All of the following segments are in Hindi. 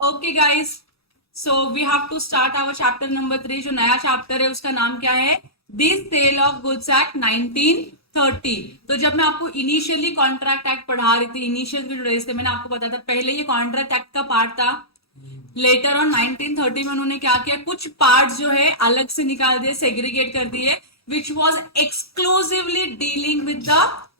Okay guys, so we have to start our chapter number 3। जो नया चैप्टर है उसका नाम क्या है? The sale of goods act 1930। तो जब मैं आपको इनिशियली कॉन्ट्रैक्ट एक्ट पढ़ा रही थी, इनिशियल जो डेज थे, मैंने आपको बताया था पहले ये कॉन्ट्रैक्ट एक्ट का पार्ट था। लेटर ऑन 1930 में उन्होंने क्या किया, कुछ पार्ट जो है अलग से निकाल दिए, सेग्रीगेट कर दिए, which was exclusively dealing with the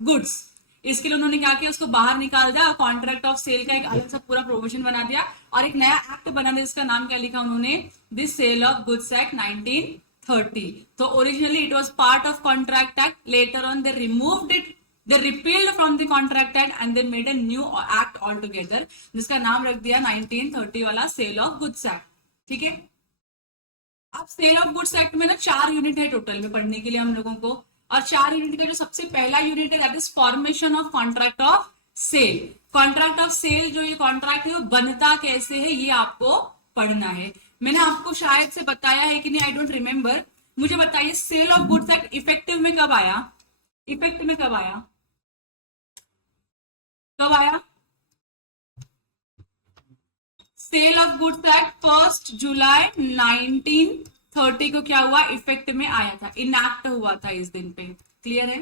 goods. इसके लिए उन्होंने क्या किया, उसको बाहर निकाल दिया और कॉन्ट्रैक्ट ऑफ सेल का एक अलग सा पूरा प्रोविजन बना दिया और एक नया एक्ट बना दिया जिसका नाम क्या लिखा उन्होंने, this sale of goods act 1930। तो originally it was part of contract act, later on they removed it, they repealed from the contract act and they made a new act altogether जिसका नाम रख दिया 1930 वाला सेल ऑफ गुड्स एक्ट। ठीक है, अब सेल ऑफ गुड्स एक्ट में ना 4 यूनिट है टोटल में पढ़ने के लिए हम लोगों को, और 4 यूनिट का जो सबसे पहला यूनिट है that is formation of contract of sale. Contract of sale जो ये कॉन्ट्रैक्ट है वो बनता कैसे है ये आपको पढ़ना है। मैंने आपको शायद से बताया है कि नहीं, आई डोंट रिमेम्बर। मुझे बताइए sale of goods act effective में कब आया? इफेक्ट में कब आया? कब आया? सेल ऑफ गुड्स एक्ट 1 जुलाई 1930 को क्या हुआ, इफेक्ट में आया था, इनैक्ट हुआ था इस दिन पे। क्लियर है?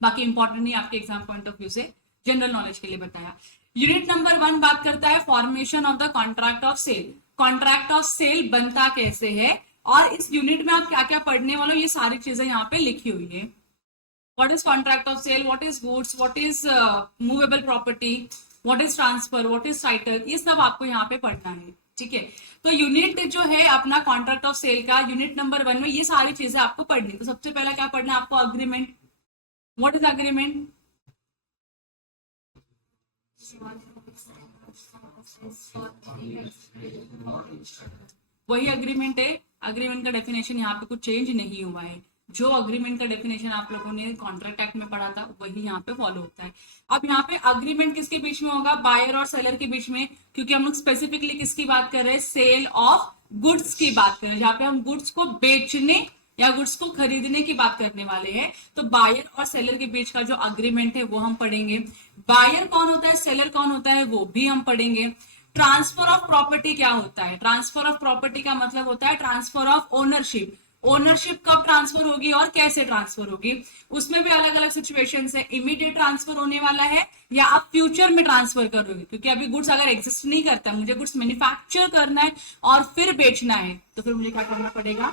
बाकी इंपॉर्टेंट नहीं, आपके एग्जाम पॉइंट ऑफ व्यू से जनरल नॉलेज के लिए बताया। यूनिट नंबर 1 बात करता है formation of the contract of sale. Contract of sale बनता कैसे है, और इस यूनिट में आप क्या क्या पढ़ने वाले हो ये सारी चीजें यहाँ पे लिखी हुई है। What is contract of sale, what is goods, what is movable property, what is transfer, what is title, ये सब आपको यहाँ पे पढ़ना है। ठीक है, तो यूनिट जो है अपना कॉन्ट्रैक्ट ऑफ सेल का, यूनिट नंबर 1 में ये सारी चीजें आपको पढ़नी। तो सबसे पहला क्या पढ़ना है आपको? अग्रीमेंट। What is agreement? वही अग्रीमेंट है। अग्रीमेंट का डेफिनेशन यहाँ पे कुछ चेंज नहीं हुआ है। जो अग्रीमेंट का डेफिनेशन आप लोगों ने कॉन्ट्रैक्ट एक्ट में पढ़ा था वही यहाँ पे फॉलो होता है। अब यहाँ पे अग्रीमेंट किसके बीच में होगा? बायर और सेलर के बीच में, क्योंकि हम लोग स्पेसिफिकली किसकी बात कर रहे हैं? सेल ऑफ गुड्स की बात कर रहे हैं, जहाँ पे हम गुड्स को बेचने या गुड्स को खरीदने की बात करने वाले हैं। तो बायर और सेलर के बीच का जो अग्रीमेंट है वो हम पढ़ेंगे। बायर कौन होता है, सेलर कौन होता है, वो भी हम पढ़ेंगे। ट्रांसफर ऑफ प्रॉपर्टी क्या होता है? ट्रांसफर ऑफ प्रॉपर्टी का मतलब होता है ट्रांसफर ऑफ ओनरशिप। ओनरशिप कब ट्रांसफर होगी और कैसे ट्रांसफर होगी, उसमें भी अलग अलग सिचुएशंस है। इमीडिएट ट्रांसफर होने वाला है या आप फ्यूचर में ट्रांसफर करोगे, क्योंकि अभी गुड्स अगर एग्जिस्ट नहीं करता, मुझे गुड्स मैन्युफैक्चर करना है और फिर बेचना है, तो फिर मुझे क्या करना पड़ेगा?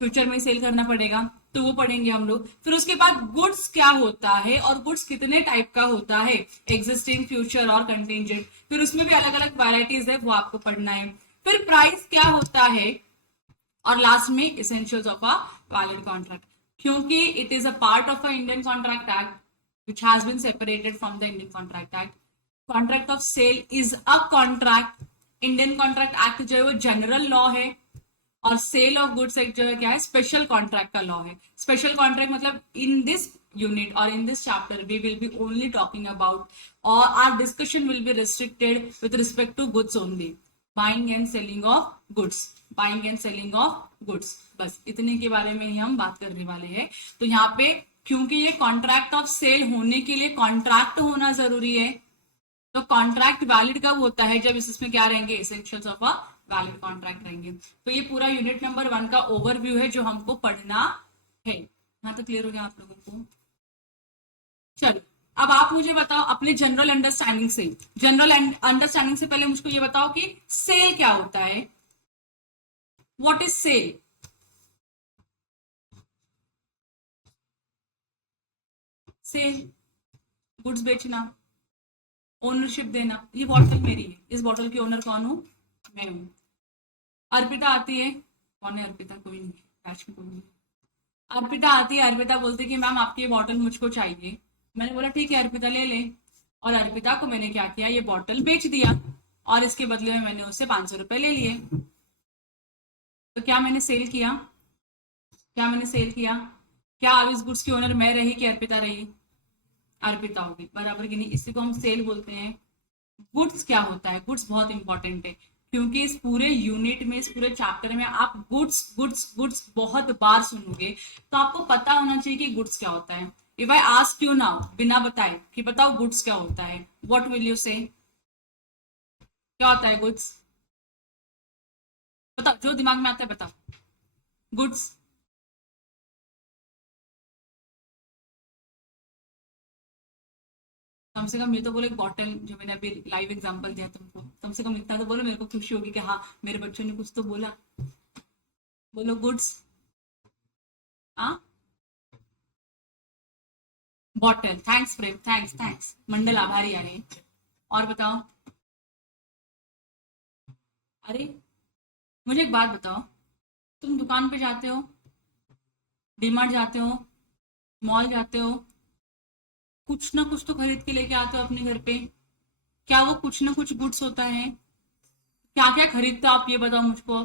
फ्यूचर में सेल करना पड़ेगा, तो वो पढ़ेंगे हम लोग। फिर उसके बाद गुड्स क्या होता है और गुड्स कितने टाइप का होता है, एग्जिस्टिंग, फ्यूचर और कंटिंजेंट। फिर उसमें भी अलग अलग वैरायटीज है, वो आपको पढ़ना है। फिर प्राइस क्या होता है, और लास्ट में essentials of a valid contract, क्योंकि it is a part of a Indian contract act which has been separated from the Indian contract act. Contract of sale is a contract. Indian contract act जो है वो जनरल लॉ है, और सेल ऑफ गुड्स एक्ट जो है क्या है, स्पेशल कॉन्ट्रैक्ट का लॉ है। स्पेशल कॉन्ट्रैक्ट मतलब इन दिस यूनिट और in this chapter we will be only talking about, or our discussion will be restricted with respect to goods only, buying and selling of goods, buying and selling of goods, बस इतने के बारे में ही हम बात करने वाले हैं। तो यहाँ पे क्योंकि ये कॉन्ट्रैक्ट ऑफ सेल होने के लिए कॉन्ट्रैक्ट होना जरूरी है, तो कॉन्ट्रैक्ट वैलिड कब होता है? जब इसमें क्या रहेंगे, essentials of a valid contract रहेंगे। तो ये पूरा यूनिट नंबर 1 का ओवरव्यू है जो हमको पढ़ना है। यहाँ तो क्लियर हो गया आप लोगों को? चलो, अब आप मुझे बताओ अपने जनरल अंडरस्टैंडिंग से, जनरल अंडरस्टैंडिंग से पहले मुझको ये बताओ कि सेल क्या होता है। What is sale? Sale goods बेचना, ओनरशिप देना। ये बॉटल मेरी है, इस बॉटल की ओनर कौन हूं? मैं हूं। अर्पिता आती है, कौन है अर्पिता? कोई नहीं, बैच में कोई नहीं। अर्पिता आती है, अर्पिता बोलती है कि मैम आपकी ये बॉटल मुझको चाहिए। मैंने बोला ठीक है अर्पिता ले ले, और अर्पिता को मैंने क्या किया, ये बॉटल बेच दिया, और इसके बदले में मैंने उससे 500 रुपए ले लिए। तो क्या मैंने सेल किया? क्या मैंने सेल किया? क्या अब इस गुड्स की ओनर मैं रही कि अर्पिता रही? अर्पिता होगी, बराबर कि नहीं? इसी को हम सेल बोलते हैं। गुड्स क्या होता है? गुड्स बहुत इंपॉर्टेंट है, क्योंकि इस पूरे यूनिट में, इस पूरे चैप्टर में आप गुड्स गुड्स गुड्स बहुत बार सुनोगे, तो आपको पता होना चाहिए कि गुड्स क्या होता है। If I ask you now, बिना बताए कि बताओ गुड्स क्या होता है, व्हाट विल यू से? क्या होता है गुड्स? बताओ, जो दिमाग में आता है बताओ। गुड्स। कम से कम ये तो बोलो, एक बॉटल जो मैंने अभी लाइव एग्जांपल दिया तुमको, कम से कम इतना तो बोलो, मेरे को खुशी होगी कि हाँ मेरे बच्चों ने कुछ तो बोला। बोलो गुड्स। हाँ, बॉटल। थैंक्स प्रेम, थैंक्स थैंक्स, मंडल आभारी आ रहे। और बताओ। अरे, मुझे एक बात बताओ, तुम दुकान पे जाते हो, डीमार्ट जाते हो, मॉल जाते हो, कुछ ना कुछ तो खरीद के लेके आते हो अपने घर पे। क्या वो कुछ ना कुछ गुड्स होता है? क्या क्या खरीदते हो आप, ये बताओ मुझको।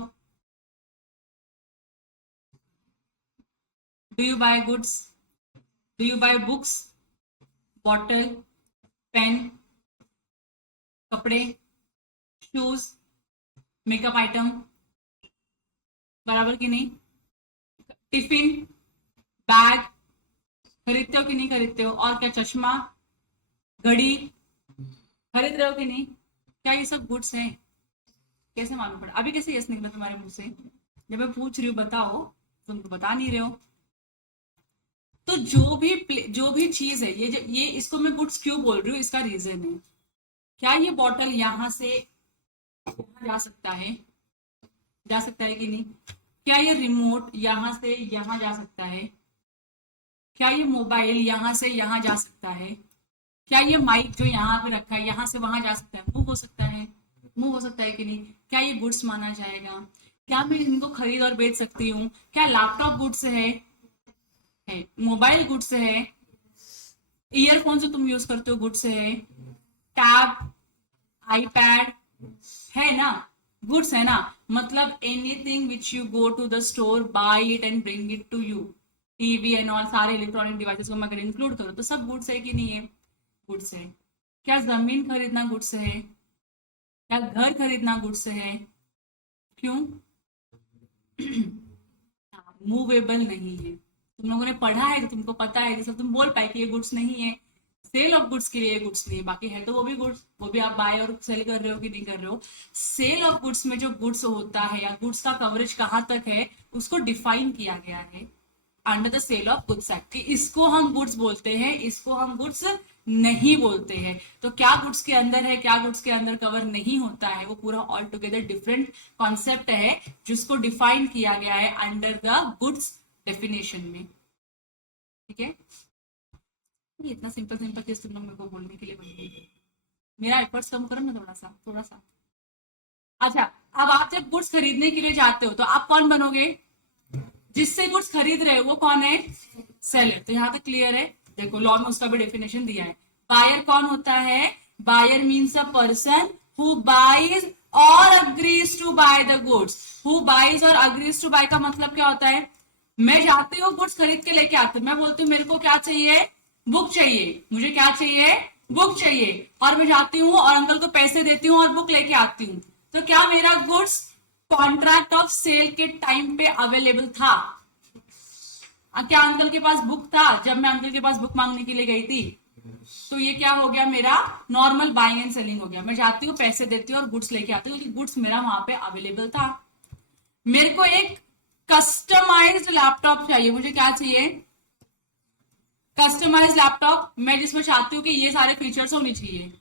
Do you buy goods? Do you buy books, bottle, pen, कपड़े, शूज, मेकअप आइटम, बराबर कि नहीं? टिफिन, बैग, खरीदते हो कि नहीं खरीदते हो? और क्या, चश्मा, घड़ी, खरीद रहे हो कि नहीं? क्या ये सब गुड्स हैं? कैसे मालूम पड़ा? अभी कैसे यस निकला तुम्हारे मुंह से? जब मैं पूछ रही हूँ बताओ, तुम तो बता नहीं रहे हो। तो जो भी चीज है, ये इसको मैं गुड्स क्यों बोल रही हूँ, इसका रीजन है। क्या ये बॉटल यहाँ से यहाँ जा सकता है? जा सकता है कि नहीं? क्या ये रिमोट यहाँ से यहाँ जा सकता है? क्या ये मोबाइल यहाँ से यहाँ जा सकता है? क्या ये माइक जो यहाँ पे रखा है यहाँ से वहां जा सकता है? मूव हो सकता है? मूव हो सकता है कि नहीं? क्या ये गुड्स माना जाएगा? क्या मैं इनको खरीद और बेच सकती हूँ? क्या लैपटॉप गुड्स है, मोबाइल गुड्स है, ईयरफोन जो तुम यूज करते हो गुड्स है, टैब, आईपैड, है ना? गुड्स है ना? मतलब anything which you go to the store, buy it and bring it to you, TV and all सारे इलेक्ट्रॉनिक डिवाइसेस को मैं अगर इंक्लूड करूँ तो सब गुड्स है कि नहीं है? गुड्स है। क्या जमीन खरीदना गुड्स है? क्या घर खरीदना गुड्स है? क्यों? मूवेबल नहीं है। तुम लोगों ने पढ़ा है तो तुमको पता है, जैसे तुम बोल पाए कि ये गुड्स नहीं है। सेल ऑफ गुड्स के लिए ये गुड्स नहीं है, बाकी है तो वो भी गुड्स, वो भी आप बाय और सेल कर रहे हो कि नहीं कर रहे हो। सेल ऑफ गुड्स में जो गुड्स होता है या गुड्स का कवरेज कहाँ तक है, उसको डिफाइन किया गया है under the sale of goods act. इसको हम गुड्स बोलते हैं, इसको हम गुड्स नहीं बोलते हैं। तो क्या गुड्स के अंदर है, क्या गुड्स के अंदर कवर नहीं होता है, वो पूरा ऑल टुगेदर डिफरेंट कॉन्सेप्ट है जिसको डिफाइन किया गया है अंडर द गुड्स डेफिनेशन में। ठीक है, ये इतना सिंपल सिंपल चीज तुम लोग मेरे को बोलने के लिए बन गई। मेरा एफर्ट्स कम करो ना, थोड़ा सा थोड़ा सा। अच्छा, अब आप जब गुड्स खरीदने के लिए जाते हो तो आप कौन बनोगे? जिससे गुड्स खरीद रहे हो वो कौन है? सेलर। तो यहाँ तक क्लियर है? देखो लॉ में उसका भी डेफिनेशन दिया है। बायर कौन होता है? Buyer means a person who buys or agrees to buy the goods. Who buys or agrees to buy का मतलब क्या होता है? मैं जाती हूँ गुड्स खरीद के लेके आती हूँ, मैं बोलती हूँ मेरे को क्या चाहिए? बुक चाहिए। मुझे क्या चाहिए? बुक चाहिए। और मैं जाती हूँ और अंकल को पैसे देती हूँ और बुक लेके आती हूँ। तो क्या मेरा गुड्स कॉन्ट्रैक्ट ऑफ सेल के टाइम पे अवेलेबल था? क्या अंकल के पास बुक था जब मैं अंकल के पास बुक मांगने के लिए गई थी? तो ये क्या हो गया? मेरा नॉर्मल बाइंग एंड सेलिंग हो गया। मैं जाती हूँ, पैसे देती हूँ और गुड्स लेके आती हूँ, क्योंकि गुड्स मेरा वहां पे अवेलेबल था। मेरे को एक कस्टमाइज्ड लैपटॉप चाहिए। मुझे क्या चाहिए? कस्टमाइज लैपटॉप, मैं जिसमें चाहती हूँ कि ये सारे फीचर्स होने चाहिए।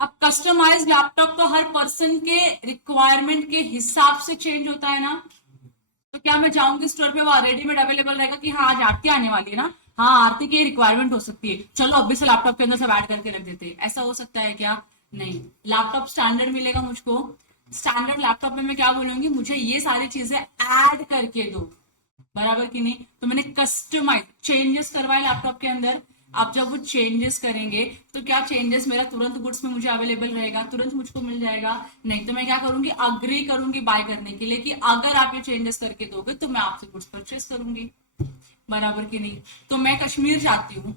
अब कस्टमाइज लैपटॉप तो हर पर्सन के रिक्वायरमेंट के हिसाब से चेंज होता है ना। तो क्या मैं जाऊंगी स्टोर पे, वो रेडीमेड अवेलेबल रहेगा कि हाँ आज आरती आने वाली है ना, हाँ आरती की रिक्वायरमेंट हो सकती है, चलो अभी से लैपटॉप के अंदर सब ऐड करके रख देते हैं, ऐसा हो सकता है क्या? नहीं। लैपटॉप स्टैंडर्ड मिलेगा मुझको। स्टैंडर्ड लैपटॉप में मैं क्या बोलूंगी? मुझे ये सारी चीजें ऐड करके दो, बराबर कि नहीं? तो मैंने कस्टमाइज चेंजेस करवाए लैपटॉप के अंदर। आप जब वो चेंजेस करेंगे तो क्या चेंजेस मेरा तुरंत गुड्स में मुझे अवेलेबल रहेगा, तुरंत मुझको मिल जाएगा? नहीं। तो मैं क्या करूंगी? अग्री करूंगी बाय करने के लिए कि अगर आप ये चेंजेस करके दोगे तो मैं आपसे गुड्स परचेस करूंगी, बराबर कि नहीं? तो मैं कश्मीर जाती हूँ,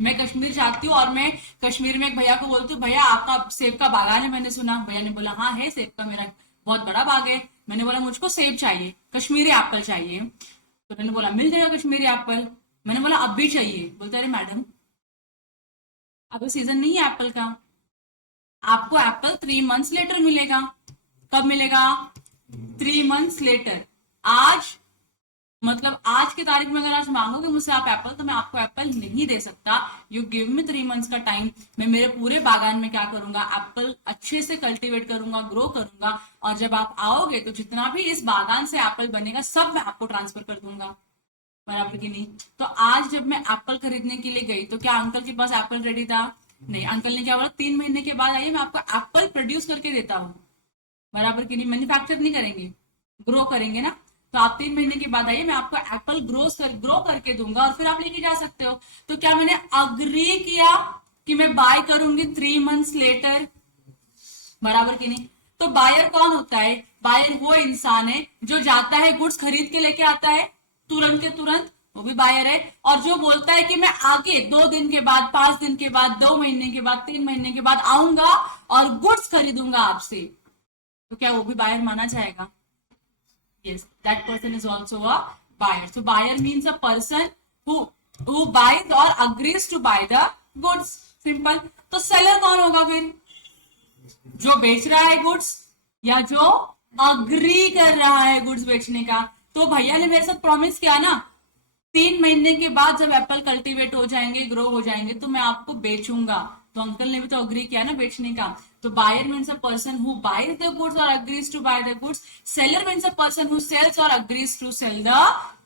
मैं कश्मीर जाती हूँ और मैं कश्मीर में एक भैया को बोलती हूँ, भैया आपका सेब का बागान है मैंने सुना। भैया ने बोला हाँ है, सेब का मेरा बहुत बड़ा बाग है। मैंने बोला मुझको सेब चाहिए, कश्मीरी एप्पल चाहिए। तो मैंने बोला मिल जाएगा कश्मीरी एप्पल। मैंने बोला अब भी चाहिए। बोलते अरे मैडम अभी सीजन नहीं है एप्पल का। आपको एप्पल 3 मंथ्स लेटर मिलेगा। कब मिलेगा? 3 मंथ्स लेटर। आज मतलब आज की तारीख में अगर आज मांगोगे मुझसे आप एप्पल, तो मैं आपको एप्पल नहीं दे सकता। यू गिव मी 3 मंथ्स का टाइम। मैं मेरे पूरे बागान में क्या करूंगा, एप्पल अच्छे से कल्टीवेट करूंगा, ग्रो करूंगा, और जब आप आओगे तो जितना भी इस बागान से एप्पल बनेगा सब मैं आपको ट्रांसफर कर दूंगा। बराबर की नहीं? तो आज जब मैं एप्पल खरीदने के लिए गई तो क्या अंकल के पास एप्पल रेडी था? नहीं। अंकल ने क्या बोला, 3 महीने के बाद आइए मैं आपको एप्पल प्रोड्यूस करके देता हूँ। बराबर की नहीं? मैन्युफैक्चर नहीं करेंगे, ग्रो करेंगे ना। तो आप 3 महीने के बाद आइए, मैं आपको एप्पल ग्रो करके दूंगा और फिर आप लेके जा सकते हो। तो क्या मैंने अग्री किया कि मैं बाय करूंगी 3 मंथ्स लेटर? बराबर की नहीं? तो बायर कौन होता है? बायर वो इंसान है जो जाता है गुड्स खरीद के लेके आता है तुरंत के तुरंत, वो भी बायर है। और जो बोलता है कि मैं आगे 2 दिन के बाद, 5 दिन के बाद, 2 महीने के बाद, 3 महीने के बाद आऊंगा और गुड्स खरीदूंगा आपसे, तो क्या वो भी बायर माना जाएगा? Yes, that person is also a buyer. So buyer means a person who buys or agrees to buy the goods. Simple. तो सेलर कौन होगा फिर? जो बेच रहा है गुड्स या जो अग्री कर रहा है गुड्स बेचने का। तो भैया ने मेरे साथ प्रॉमिस किया ना, 3 महीने के बाद जब एप्पल कल्टीवेट हो जाएंगे, ग्रो हो जाएंगे, तो मैं आपको बेचूंगा। तो अंकल ने भी तो अग्री किया ना बेचने का। तो buyer means a person who buys the goods or agrees to buy the goods. Seller means a person who sells or agrees to sell the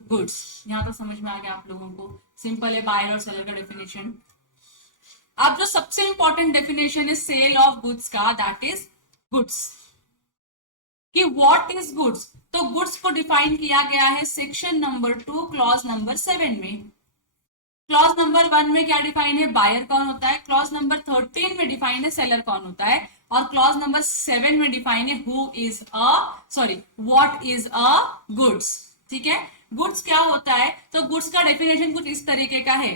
goods. यहां तक समझ में आ गया आप लोगों को? सिंपल है बायर और सेलर का डेफिनेशन। अब जो सबसे इंपॉर्टेंट डेफिनेशन है सेल ऑफ गुड्स का, दैट इज गुड्स। कि व्हाट इज गुड्स? तो गुड्स को डिफाइन किया गया है सेक्शन नंबर 2 क्लॉज नंबर 7 में। क्लॉज नंबर 1 में क्या डिफाइन है? बायर कौन होता है। क्लॉज नंबर 13 में डिफाइन है सेलर कौन होता है। और क्लॉज नंबर 7 में डिफाइन है who is a sorry what is a goods. ठीक है, गुड्स क्या होता है? तो गुड्स का डेफिनेशन कुछ इस तरीके का है।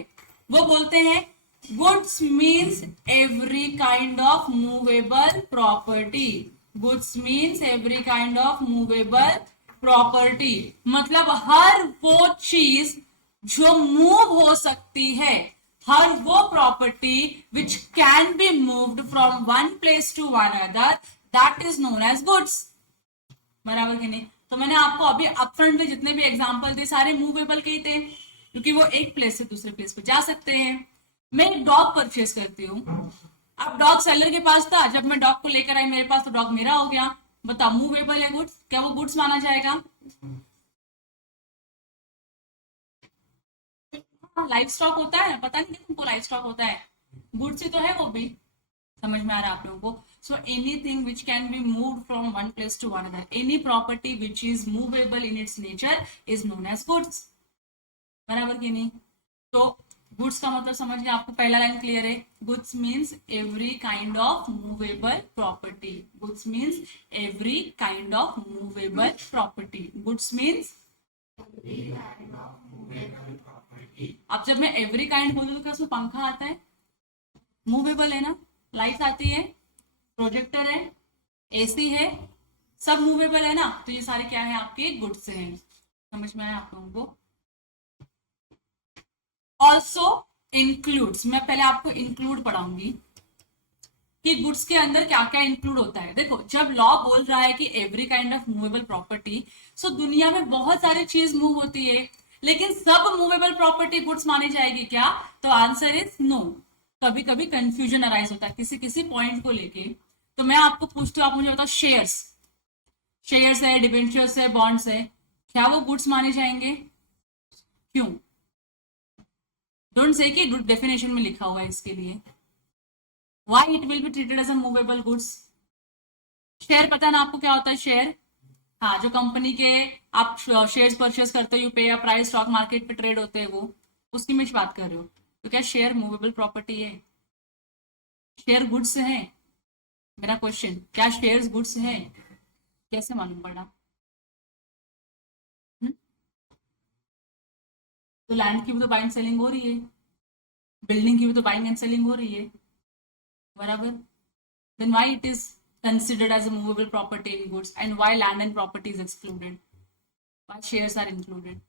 वो बोलते हैं goods means every kind of movable property. Goods means every kind of movable property, मतलब हर वो चीज जो मूव हो सकती है, हर वो property which can be moved from one place to one other, that is known as goods. बराबर कि नहीं? तो मैंने आपको अभी अपफ्रंट में जितने भी एग्जांपल दिए सारे मूवेबल के ही थे, क्योंकि वो एक प्लेस से दूसरे प्लेस पे जा सकते हैं। मैं एक डॉग परचेस करती हूँ, अब डॉग सेलर के पास था, जब मैं डॉग को लेकर आई मेरे पास तो डॉग मेरा हो गया। बताओ मूवेबल है गुड्स? क्या वो गुड्स माना जाएगा? लाइफ स्टॉक होता है, पता नहीं तुमको लाइफ स्टॉक होता है, गुड्स ही तो है वो भी। समझ में आ रहा है आप लोगों को? So anything which can be moved from one place to one other, any property which is movable in its nature is known as goods. बराबर की नहीं? तो गुड्स का मतलब समझ गए आपको? पहला लाइन क्लियर है? Goods means every kind of movable property. Goods means every kind of movable property. Goods means, अब जब मैं एवरी काइंड बोलूँ तो क्या उसमें पंखा आता है? मूवेबल है ना, लाइट आती है, प्रोजेक्टर है, एसी है, सब मूवेबल है ना। तो ये सारे क्या है? आपके गुड्स हैं। समझ में आया आप लोगों को? ऑल्सो इंक्लूड्स, मैं पहले आपको इंक्लूड पढ़ाऊंगी कि गुड्स के अंदर क्या क्या इंक्लूड होता है। देखो जब लॉ बोल रहा है कि every kind of movable property, so दुनिया में बहुत सारी चीज मूव होती है, लेकिन सब मूवेबल प्रॉपर्टी गुड्स मानी जाएगी क्या? तो आंसर इज नो। कभी कभी कंफ्यूजन अराइज होता है किसी किसी पॉइंट को लेके। तो मैं आपको पूछती हूँ, आप मुझे बताओ शेयर्स, शेयर्स है, डिबेंचर्स है, बॉन्ड्स है, क्या वो गुड्स माने जाएंगे? क्यों? डोंट से कि डेफिनेशन में लिखा हुआ है इसके लिए। Why it will be treated as a movable goods? Share पता ना आपको क्या होता है शेयर? हाँ, जो कंपनी के आप शेयर्स परचेस करते हो, यू पे या प्राइस, स्टॉक मार्केट पे ट्रेड होते हैं, वो उसकी मैं बात कर रही हूँ। तो क्या शेयर मूवेबल प्रॉपर्टी है? शेयर गुड्स है? मेरा क्वेश्चन, क्या शेयर्स गुड्स है? कैसे मालूम पड़ा? हम्म? तो लैंड की भी तो बाइंग सेलिंग हो रही है, बिल्डिंग की भी तो बाइंग एंड सेलिंग हो रही है। बराबर? then why it is considered as a movable property in goods, and why land and property is excluded, why shares are included?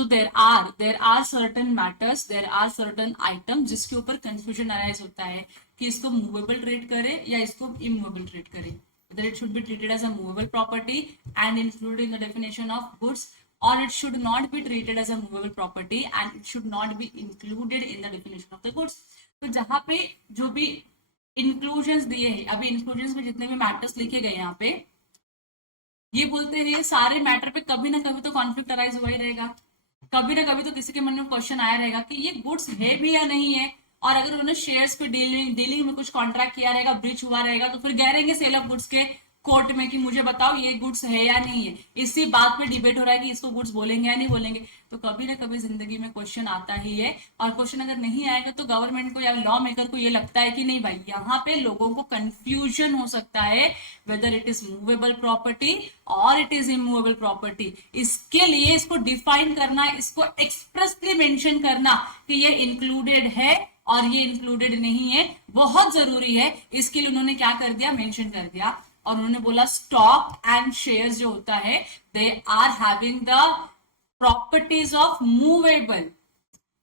तो there are certain matters, there are certain item जिसके ऊपर कंफ्यूजन अराइज होता है कि इसको मूवेबल ट्रीट करे या इसको इमूवेबल ट्रीट करे, whether it should be treated as a movable property and included in the definition of goods, or it should not be treated as a movable property and it should not be included in the definition of the goods. तो जहां पे जो भी इंक्लूजन्स दिए हैं, अभी इंक्लूजन्स में जितने भी मैटर्स लिखे गए यहाँ पे, ये बोलते हैं सारे मैटर पे कभी ना कभी तो कॉन्फ्लिक्ट अराइज हुआ ही रहेगा, कभी ना कभी तो किसी के मन में क्वेश्चन आया रहेगा कि ये गुड्स है भी या नहीं है, और अगर उन्होंने शेयर्स पे डीलिंग में कुछ कॉन्ट्रैक्ट किया रहेगा, ब्रीच हुआ रहेगा, तो फिर गए रहेंगे सेल ऑफ गुड्स के कोर्ट में कि मुझे बताओ ये गुड्स है या नहीं है। इसी बात पे डिबेट हो रहा है कि इसको गुड्स बोलेंगे या नहीं बोलेंगे। तो कभी ना कभी जिंदगी में क्वेश्चन आता ही है, और क्वेश्चन अगर नहीं आएगा तो गवर्नमेंट को या लॉ मेकर को ये लगता है कि नहीं भाई, यहाँ पे लोगों को कंफ्यूजन हो सकता है whether it is movable property और इट इज इमूवेबल प्रॉपर्टी। इसके लिए इसको डिफाइन करना, इसको एक्सप्रेसली मेंशन करना कि ये इंक्लूडेड है और ये इंक्लूडेड नहीं है, बहुत जरूरी है। इसके लिए उन्होंने क्या कर दिया, मेंशन कर दिया, और उन्होंने बोला स्टॉक एंड शेयर्स जो होता है they are having the properties of movable,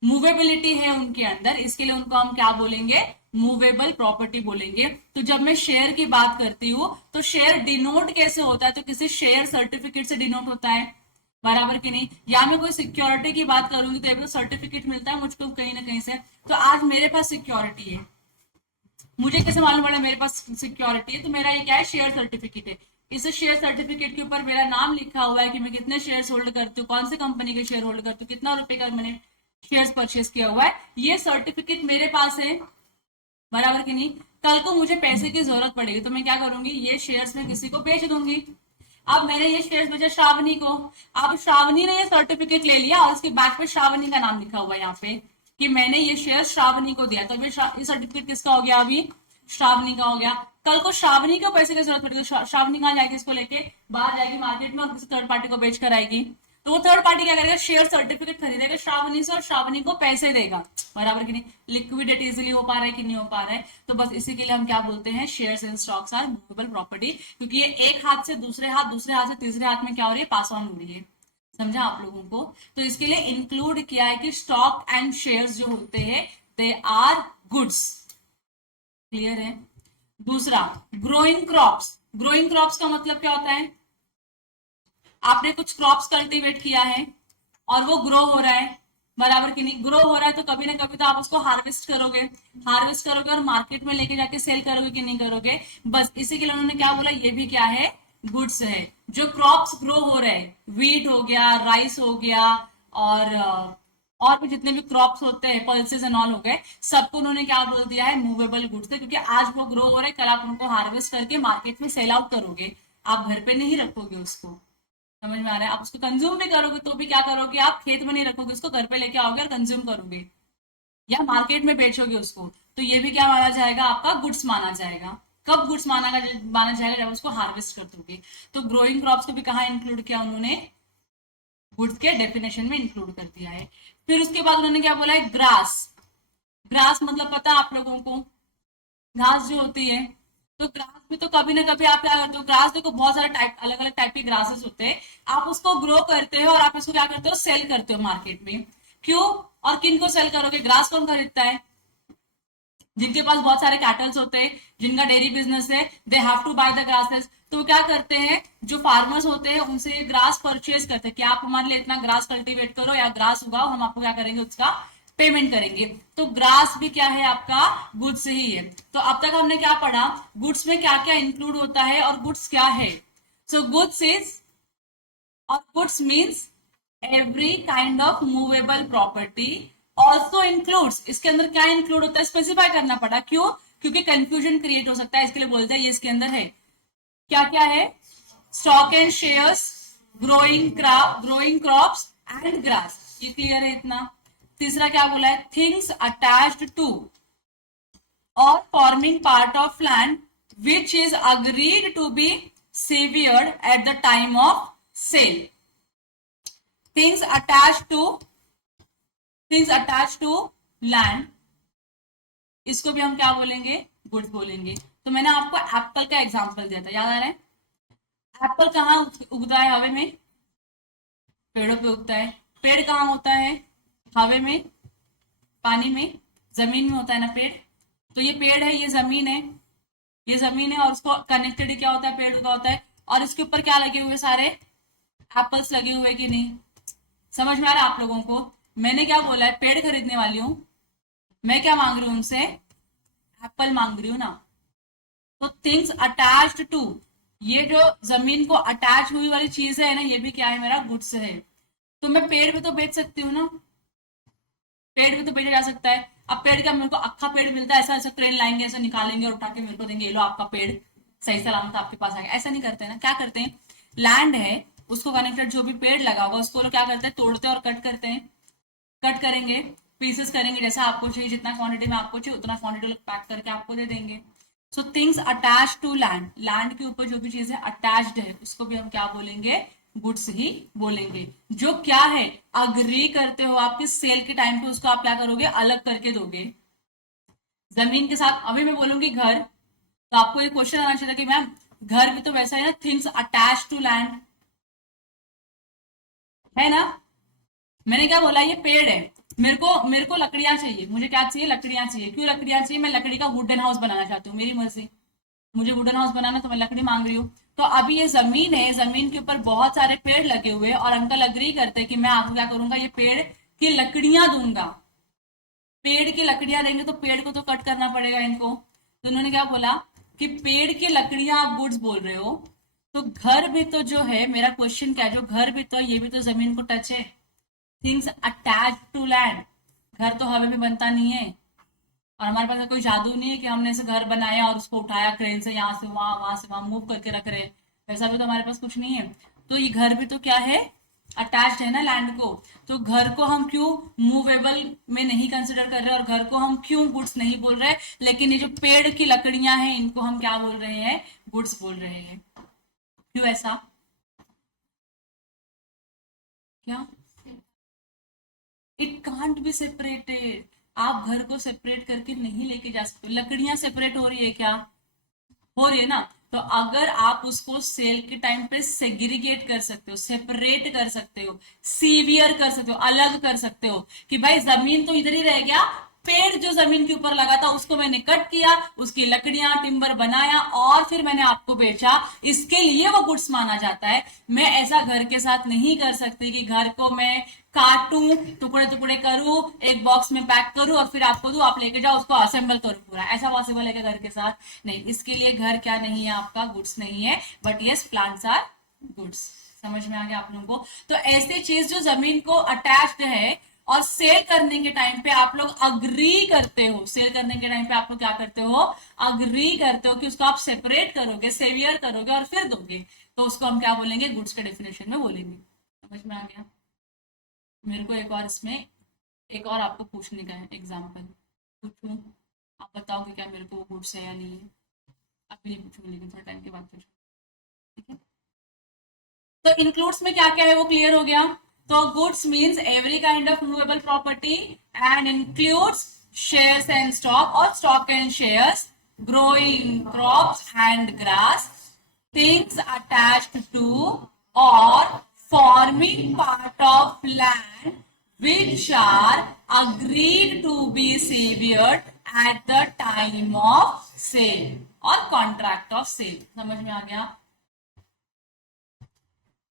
movability है उनके अंदर, इसके लिए उनको हम क्या बोलेंगे, मूवेबल प्रॉपर्टी बोलेंगे। तो जब मैं शेयर की बात करती हूँ तो शेयर डिनोट कैसे होता है, तो किसी शेयर सर्टिफिकेट से डिनोट होता है, बराबर कि नहीं। या मैं कोई सिक्योरिटी की बात करूंगी तो एक सर्टिफिकेट मिलता है मुझको कहीं ना कहीं से। तो आज मेरे पास सिक्योरिटी है, मुझे कैसे मालूम पड़ा मेरे पास सिक्योरिटी है, तो मेरा ये क्या है, शेयर सर्टिफिकेट है। इस शेयर सर्टिफिकेट के ऊपर मेरा नाम लिखा हुआ है कि मैं कितने शेयर्स होल्ड करती हूँ, कौन सी कंपनी के शेयर होल्ड करती हूँ, कितना रुपए का मैंने शेयर्स परचेस किया हुआ है, ये सर्टिफिकेट मेरे पास है, बराबर कि नहीं। कल को मुझे पैसे की जरूरत पड़ेगी तो मैं क्या करूंगी, ये शेयर्स में किसी को बेच दूंगी। अब मैंने ये शेयर्स बेचा श्रावणी को, अब श्रावणी ने ये सर्टिफिकेट ले लिया और उसके बैक पे श्रावणी का नाम लिखा हुआ है यहाँ पे कि मैंने ये शेयर श्रावणी को दिया, तो अभी ये सर्टिफिकेट किसका हो गया, अभी श्रावणी का हो गया। कल को श्रावणी को पैसे की जरूरत पड़ेगी, श्रावणी कहाँ जाएगी, इसको लेके बाहर जाएगी मार्केट में और किसी थर्ड पार्टी को बेच कर आएगी। तो वो थर्ड पार्टी क्या करेगा, शेयर सर्टिफिकेट खरीदेगा श्रावणी से और श्रावणी को पैसे देगा, बराबर कि नहीं। लिक्विडेट इजिली हो पा रहा है कि नहीं हो पा रहा है। तो बस इसी के लिए हम क्या बोलते हैं, shares and stocks are movable property, क्योंकि ये एक हाथ से दूसरे हाथ, दूसरे हाथ से तीसरे हाथ में क्या हो रही है, पास ऑन हो रही है। समझा आप लोगों को। तो इसके लिए इंक्लूड किया है कि स्टॉक एंड शेयर्स जो होते हैं दे आर गुड्स, क्लियर है। दूसरा ग्रोइंग क्रॉप्स, ग्रोइंग क्रॉप्स का मतलब क्या होता है, आपने कुछ क्रॉप्स कल्टीवेट किया है और वो ग्रो हो रहा है, बराबर कि नहीं। ग्रो हो रहा है तो कभी ना कभी तो आप उसको हार्वेस्ट करोगे, हार्वेस्ट करोगे और मार्केट में लेके जाके सेल करोगे कि नहीं करोगे। बस इसी के लिए उन्होंने क्या बोला, ये भी क्या है, गुड्स है। जो क्रॉप्स ग्रो हो रहे हैं, वीट हो गया, राइस हो गया, और भी जितने भी क्रॉप्स होते हैं, पल्सेस एंड ऑल हो गए, सबको उन्होंने क्या बोल दिया है, मूवेबल गुड्स है। क्योंकि आज वो ग्रो हो रहे, कल आप उनको हार्वेस्ट करके मार्केट में सेल आउट करोगे, आप घर पे नहीं रखोगे उसको, समझ में आ रहा है। आप उसको कंज्यूम भी करोगे तो भी क्या करोगे, आप खेत में नहीं रखोगे उसको, घर पे लेके आओगे और कंज्यूम करोगे या मार्केट में बेचोगे उसको। तो ये भी क्या माना जाएगा, आपका गुड्स माना जाएगा। कब गुड्स माना जाएगा, जब उसको हार्वेस्ट कर दोगे। तो ग्रोइंग क्रॉप्स को भी कहाँ इंक्लूड किया उन्होंने, गुड्स के डेफिनेशन में इंक्लूड कर दिया है। फिर उसके बाद उन्होंने क्या बोला है, ग्रास। ग्रास मतलब पता है आप लोगों को, घास जो होती है। तो ग्रास भी तो कभी ना कभी आप क्या करते हो, ग्रास देखो बहुत सारे टाइप, अलग अलग टाइप के ग्रासेस होते हैं, आप उसको ग्रो करते हो और आप इसको क्या करते हो, सेल करते हो मार्केट में। क्यों और किन को सेल करोगे, ग्रास कौन खरीदता है, जिनके पास बहुत सारे कैटल्स होते हैं, जिनका डेयरी बिजनेस है, they have to buy the grasses. तो क्या करते हैं, जो फार्मर्स होते हैं उनसे ग्रास परचेज करते हैं कि आप हमारे लिए इतना ग्रास कल्टीवेट करो या ग्रास उगाओ, हम आपको क्या करेंगे, उसका पेमेंट करेंगे। तो ग्रास भी क्या है, आपका गुड्स ही है। तो अब तक हमने क्या पढ़ा, गुड्स में क्या क्या इंक्लूड होता है और गुड्स क्या है। सो गुड्स इज, और goods means every kind of movable property also includes. इसके अंदर क्या इंक्लूड होता है, स्पेसिफाई करना पड़ा, क्यों, क्योंकि कंफ्यूजन क्रिएट हो सकता है, इसके लिए बोलते हैं ये इसके अंदर है। क्या क्या है, stock and shares, growing crops and grass, ये क्लियर है इतना। तीसरा क्या बोला है, things attached to or forming part of land which is agreed to be severed at the time of sale. Things attached to land, इसको भी हम क्या बोलेंगे, गुड्स बोलेंगे। तो मैंने आपको एप्पल का एग्जांपल दिया था, याद आ रहा है। एप्पल कहाँ उगता है, हवा में, पेड़ों पे उगता है। पेड़ कहाँ होता है? हवा में, पानी में, जमीन में होता है ना पेड़। तो ये पेड़ है, ये जमीन है, ये जमीन है और उसको कनेक्टेड क्या होता है? पेड़ का होता है। और इसके ऊपर क्या लगे हुए? सारे एप्पल्स लगे हुए कि नहीं? समझ में आ रहा है आप लोगों को? मैंने क्या बोला है? पेड़ खरीदने वाली हूं मैं, क्या मांग रही हूँ उनसे? एप्पल मांग रही हूँ ना। तो थिंग्स अटैच्ड टू, ये जो जमीन को अटैच हुई वाली चीज है ना, ये भी क्या है? मेरा गुड्स है। तो मैं पेड़ भी तो बेच सकती हूँ ना, पेड़ भी तो बेचा जा सकता है। अब पेड़ का मेरे को अक्खा पेड़ मिलता है, ऐसा ऐसा क्रेन लाएंगे, ऐसा निकालेंगे और उठा के मेरे को देंगे, ये लो आपका पेड़ सही सलामत आपके पास आ गया, ऐसा नहीं करते ना। क्या करते हैं? लैंड है, उसको कनेक्टेड जो भी पेड़ लगा होगा उसको लोग क्या करते हैं? तोड़ते हैं और कट करते हैं। कट करेंगे, पीसेस करेंगे, जैसा आपको चाहिए, जितना क्वांटिटी में आपको चाहिए उतना क्वांटिटी लोग पैक करके आपको दे देंगे। So things attach to land, land के ऊपर जो भी चीज है अटैच्ड है उसको भी हम क्या बोलेंगे? गुड्स ही बोलेंगे। जो क्या है? अग्री करते हो आपके सेल के टाइम पे, उसको आप क्या करोगे? अलग करके दोगे। जमीन के साथ अभी मैं बोलूंगी घर, तो आपको ये क्वेश्चन आना चाहिए कि मैम घर भी तो वैसा है ना, थिंग्स अटैच टू लैंड, है ना? मैंने क्या बोला? ये पेड़ है, मेरे को लकड़ियां चाहिए, मुझे क्या चाहिए? लकड़ियां चाहिए। क्यों लकड़ियां चाहिए? मैं लकड़ी का वुडन हाउस बनाना चाहती हूँ, मेरी मर्जी, मुझे वुडन हाउस बनाना, तो मैं लकड़ी मांग रही हूँ। तो अभी ये जमीन है, जमीन के ऊपर बहुत सारे पेड़ लगे हुए हैं और अंकल अग्री करते हैं कि मैं आपको क्या करूंगा? ये पेड़ की लकड़ियां दूंगा। पेड़ की लकड़ियां देंगे तो पेड़ को तो कट करना पड़ेगा इनको। तो उन्होंने क्या बोला कि पेड़ की लकड़ियां आप गुड्स बोल रहे हो, तो घर भी तो जो है, मेरा क्वेश्चन क्या है? जो घर भी तो, ये भी तो जमीन को टच है। थिंग्स अटैच टू लैंड, घर तो हवा में बनता नहीं है और हमारे पास कोई जादू नहीं है कि हमने ऐसे घर बनाया और उसको उठाया क्रेन से, यहाँ से वहां, वहां से वहां मूव करके रख रहे। वैसा भी तो हमारे पास कुछ नहीं है। तो ये घर भी तो क्या है? अटैच्ड है ना लैंड को। तो घर को हम क्यों मूवेबल में नहीं कंसिडर कर रहे और घर को हम क्यों गुड्स नहीं बोल रहे, लेकिन ये जो पेड़ की लकड़ियां हैं इनको हम क्या बोल रहे हैं? गुड्स बोल रहे हैं। क्यों ऐसा? क्या? It can't be separated. आप घर को सेपरेट करके नहीं लेके जा सकते। लकड़ियां सेपरेट हो रही है क्या? हो रही है ना। तो अगर आप उसको सेल के टाइम पे सेग्रीगेट कर सकते हो, सेपरेट कर सकते हो, सीवियर कर सकते हो, अलग कर सकते हो कि भाई जमीन तो इधर ही रह गया, पेड़ जो जमीन के ऊपर लगा था उसको मैंने कट किया, उसकी लकड़ियां टिम्बर बनाया और फिर मैंने आपको बेचा, इसके लिए वो गुड्स माना जाता है। मैं ऐसा घर के साथ नहीं कर सकती कि घर को मैं काटूं, टुकड़े टुकड़े करूं, एक बॉक्स में पैक करूं और फिर आपको दूं, आप लेके जाओ, उसको असेंबल करूं पूरा। ऐसा पॉसिबल है क्या घर के साथ? नहीं। इसके लिए घर क्या नहीं है आपका? गुड्स नहीं है। But yes, plants are goods. समझ में आ गया आप लोगों को? तो ऐसी चीज जो जमीन को अटैच्ड है और सेल करने के टाइम पे आप लोग अग्री करते हो, सेल करने के टाइम पे आप लोग क्या करते हो? अग्री करते हो कि उसको आप सेपरेट करोगे, सेवियर करोगे और फिर दोगे, तो उसको हम क्या बोलेंगे? गुड्स के डेफिनेशन में बोलेंगे। समझ में आ गया? मेरे को एक और इसमें, एक और आपको पूछने का है एग्जाम्पल। पूछूं? आप बताओगे क्या मेरे को वो गुड्स है या नहीं है? अभी नहीं पूछूंगी, लेकिन थोड़ा टाइम के बाद पूछूं, ठीक है? तो इंक्लूड्स में क्या क्या है वो क्लियर हो गया। तो goods means every kind of movable property and includes shares and stock or stock and shares, growing crops and grass, things attached to or forming part of land which are agreed to be severed at the time of sale और contract of sale। समझ में आ गया?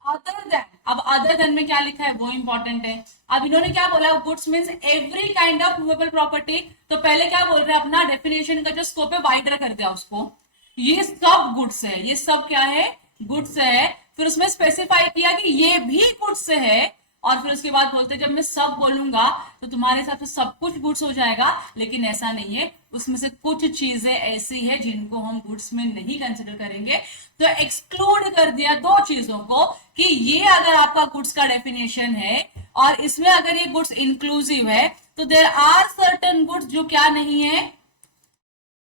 अदर देन, अब अदर देन में क्या लिखा है वो इंपॉर्टेंट है। अब इन्होंने क्या बोला? Goods means every kind of movable property. तो पहले क्या बोल रहे हैं? अपना डेफिनेशन का जो स्कोप है वाइडर कर दिया उसको, ये सब गुड्स है, ये सब क्या है? गुड्स है। फिर उसमें स्पेसिफाई किया कि ये भी गुड्स है और फिर उसके बाद बोलते हैं जब मैं सब बोलूंगा तो तुम्हारे हिसाब से सब कुछ गुड्स हो जाएगा, लेकिन ऐसा नहीं है। उसमें से कुछ चीजें ऐसी है जिनको हम गुड्स में नहीं कंसिडर करेंगे। तो एक्सक्लूड कर दिया दो चीजों को कि ये अगर आपका गुड्स का डेफिनेशन है और इसमें अगर ये गुड्स इंक्लूसिव है, तो देयर आर सर्टेन गुड्स जो क्या नहीं है?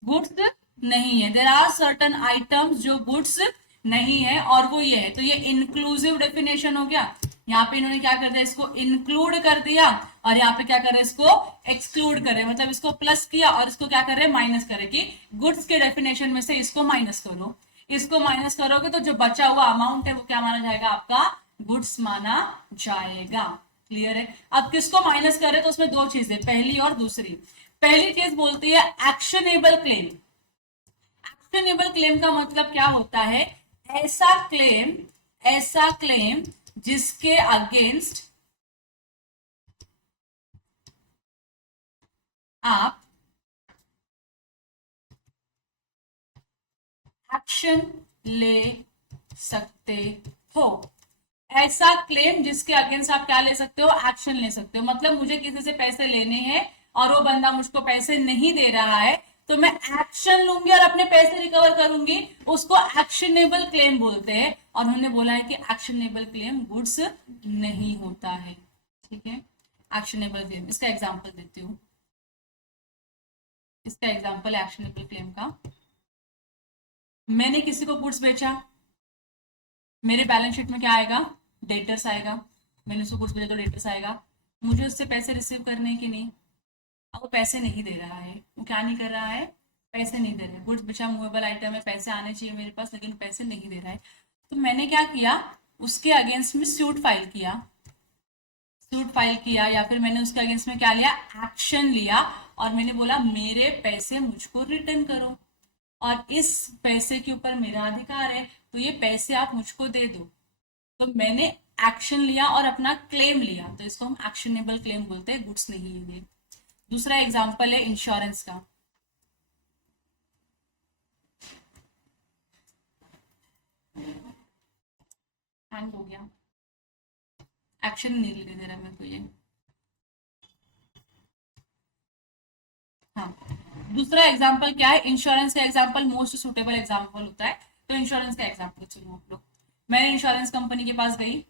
गुड्स नहीं है। देयर आर सर्टेन आइटम्स जो गुड्स नहीं है और वो ये है। तो ये इंक्लूसिव डेफिनेशन हो गया। यहाँ पे इन्होंने क्या कर दिया? इसको इंक्लूड कर दिया और यहाँ पे क्या कर रहे हैं? इसको एक्सक्लूड कर रहे हैं, मतलब इसको प्लस किया और इसको क्या कर रहे हैं? माइनस करे कि गुड्स के डेफिनेशन में से इसको माइनस करो। इसको माइनस करोगे तो जो बचा हुआ अमाउंट है वो क्या माना जाएगा? आपका गुड्स माना जाएगा। क्लियर है। अब किसको माइनस कर रहे हैं तो उसमें दो चीजें, पहली और दूसरी। पहली चीज बोलती है एक्शनेबल क्लेम। एक्शनेबल क्लेम का मतलब क्या होता है, ऐसा क्लेम जिसके अगेंस्ट आप एक्शन ले सकते हो। ऐसा क्लेम जिसके अगेंस्ट आप क्या ले सकते हो, एक्शन ले सकते हो। मतलब मुझे किसी से पैसे लेने हैं और वो बंदा मुझको पैसे नहीं दे रहा है, तो मैं एक्शन लूंगी और अपने पैसे रिकवर करूंगी, उसको एक्शनेबल क्लेम बोलते हैं। और उन्होंने बोला है कि एक्शनेबल क्लेम गुड्स नहीं होता है। ठीक है, एक्शनेबल क्लेम, इसका एग्जांपल देती हूँ। इसका एग्जांपल एक्शनेबल क्लेम का, मैंने किसी को गुड्स बेचा, मेरे बैलेंस शीट में क्या आएगा, डेटर्स आएगा। मैंने उसको गुड्स बेचा तो डेटर्स आएगा। मुझे उससे पैसे रिसीव करने की नहीं, अब वो पैसे नहीं दे रहा है। वो क्या नहीं कर रहा है, पैसे नहीं दे रहा है। गुड्स बेचा, मूवेबल आइटम है, पैसे आने चाहिए मेरे पास, लेकिन पैसे नहीं दे रहा है। तो मैंने क्या किया, उसके अगेंस्ट में सूट फाइल किया, या फिर मैंने उसके अगेंस्ट में क्या लिया, एक्शन लिया। और मैंने बोला मेरे पैसे मुझको रिटर्न करो, और इस पैसे के ऊपर मेरा अधिकार है, तो ये पैसे आप मुझको दे दो। तो मैंने एक्शन लिया और अपना क्लेम लिया, तो इसको हम एक्शनेबल क्लेम बोलते हैं, गुड्स नहीं है ये। दूसरा एग्जांपल है इंश्योरेंस का। हैंग हो गया, एक्शन नहीं लेने दे रहा मेरे को ये। हाँ, दूसरा एग्जांपल क्या है, इंश्योरेंस का एग्जांपल मोस्ट सुटेबल एग्जांपल होता है। तो इंश्योरेंस का एग्जांपल चलो आप लोग। मैंने इंश्योरेंस कंपनी के पास गई,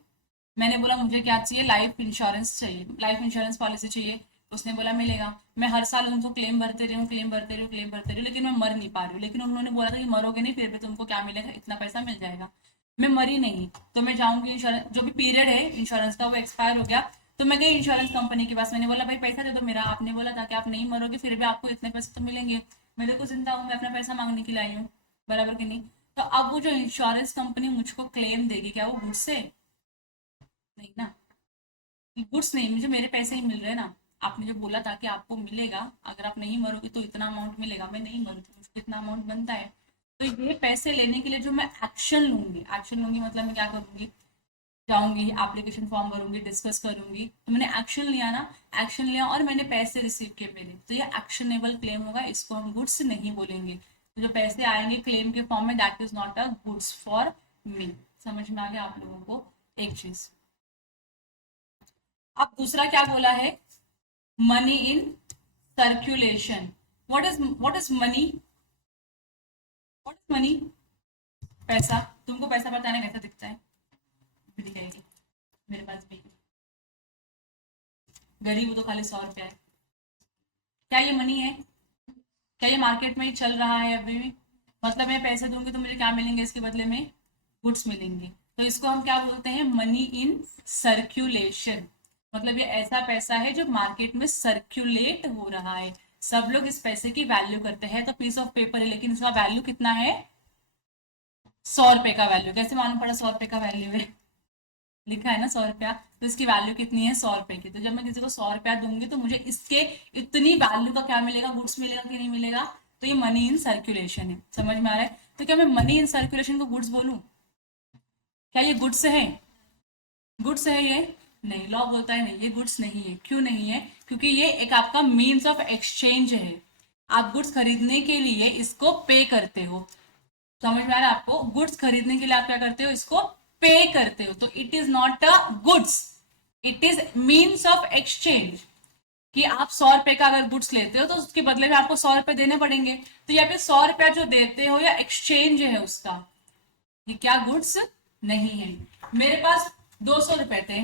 मैंने बोला मुझे क्या चाहिए, लाइफ इंश्योरेंस चाहिए, लाइफ इंश्योरेंस पॉलिसी चाहिए। उसने बोला मिलेगा। मैं हर साल उनको क्लेम भरते रही हूँ, लेकिन मैं मर नहीं पा रही हूँ। लेकिन उन्होंने बोला था कि मरोगे नहीं, फिर भी तुमको क्या मिलेगा, इतना पैसा मिल जाएगा। मैं मरी नहीं, तो मैं जाऊंगी इंश्योरेंस, जो भी पीरियड है इंश्योरेंस का वो एक्सपायर हो गया, तो मैं गई इंश्योरेंस कंपनी के पास। मैंने बोला भाई पैसा दे दो मेरा, आपने बोला था कि आप नहीं मरोगे, फिर भी आपको इतने पैसे तो मिलेंगे। मैं देखो जिंदा हूँ, मैं अपना पैसा मांगने के लिए आई हूँ, बराबर कि नहीं। तो अब वो जो इंश्योरेंस कंपनी मुझको क्लेम देगी, क्या वो गुड्स से नहीं ना, गुड्स नहीं, मुझे मेरे पैसे ही मिल रहे हैं ना। आपने जो बोला था कि आपको मिलेगा, अगर आप नहीं मरोगे तो इतना अमाउंट मिलेगा, मैं नहीं मरूँ तो मुझको इतना अमाउंट बनता है। तो ये पैसे लेने के लिए जो मैं एक्शन लूंगी मतलब मैं क्या करूंगी, जाऊंगी एप्लीकेशन फॉर्म भरूंगी, डिस्कस करूंगी। तो मैंने एक्शन लिया ना, एक्शन लिया और मैंने पैसे रिसीव किए मेरे, तो ये एक्शनेबल क्लेम होगा, इसको हम गुड्स नहीं बोलेंगे। तो जो पैसे आएंगे क्लेम के फॉर्म में, that is not a goods for me. समझ में आ गया आप लोगों को एक चीज। अब दूसरा क्या बोला है, money in circulation. What is money, money, पैसा। तुमको पैसा बताने कैसा दिखता है, दिखाएगी मेरे पास भी, गरीब हो तो खाली 100 रुपया है। क्या ये मनी है, क्या ये मार्केट में ही चल रहा है अभी भी। मतलब मैं पैसे दूंगी तो मुझे क्या मिलेंगे, इसके बदले में गुड्स मिलेंगे। तो इसको हम क्या बोलते हैं, मनी इन सर्क्यूलेशन। मतलब ये ऐसा पैसा है जो मार्केट में सर्क्यूलेट हो रहा है, सब लोग इस पैसे की वैल्यू करते हैं। तो पीस ऑफ पेपर है, लेकिन इसका वैल्यू कितना है, 100 रुपए का वैल्यू। कैसे मालूम पड़ा 100 रुपए का वैल्यू है, लिखा है ना 100 रुपया, तो इसकी वैल्यू कितनी है, 100 रुपए की। तो जब मैं किसी को 100 रुपया दूंगी तो मुझे इसके इतनी वैल्यू का क्या मिलेगा, गुड्स मिलेगा कि नहीं मिलेगा। तो ये मनी इन सर्क्यूलेशन है, समझ में आ रहा है। तो क्या मैं मनी इन सर्क्यूलेशन को गुड्स बोलूं, क्या ये गुड्स है, गुड्स है ये नहीं, लॉ बोलता है नहीं ये गुड्स नहीं है। क्यों नहीं है, क्योंकि ये एक आपका मीन्स ऑफ एक्सचेंज है। आप गुड्स खरीदने के लिए इसको पे करते हो, समझ में आ रहा है आपको। गुड्स खरीदने के लिए आप क्या करते हो, इसको पे करते हो। तो it is not a goods, it is means of exchange. कि आप 100 रुपए का अगर गुड्स लेते हो तो उसके बदले में आपको 100 रुपए देने पड़ेंगे। तो यहाँ पे 100 रुपया जो देते हो या एक्सचेंज है उसका, ये क्या गुड्स नहीं है। मेरे पास 200 रुपए थे,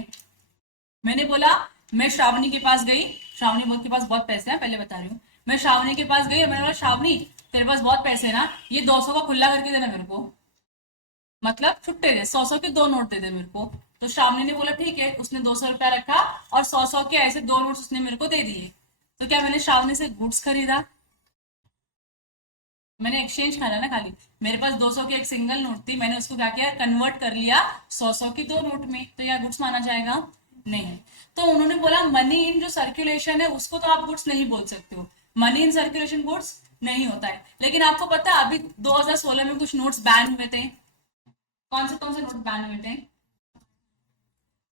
मैंने बोला, मैं श्रावणी के पास गई, श्रावणी के पास बहुत पैसे हैं, पहले बता रही हूँ। मैं श्रावणी के पास गई और मैंने बोला श्रावणी तेरे पास बहुत पैसे है ना, ये 200 का खुला करके देना मेरे को, मतलब छुट्टे दे, 100 के 2 नोट दे दे मेरे को। तो श्रावणी ने बोला ठीक है, उसने 200 रुपया रखा और 100 के ऐसे 2 नोट उसने मेरे को दे दिए। तो क्या मैंने श्रावणी से गुड्स खरीदा, मैंने एक्सचेंज करा ना खाली। मेरे पास 200 की एक सिंगल नोट थी, मैंने उसको क्या किया, कन्वर्ट कर लिया 100 की 2 नोट में, तो यार गुड्स माना जाएगा, नहीं। तो उन्होंने बोला मनी इन जो सर्कुलेशन है उसको तो आप गुड्स नहीं बोल सकते हो, मनी इन सर्कुलेशन गुड्स नहीं होता है। लेकिन आपको पता है अभी 2016 में कुछ नोट्स बैन हुए थे, कौन से नोट बैन हुए थे?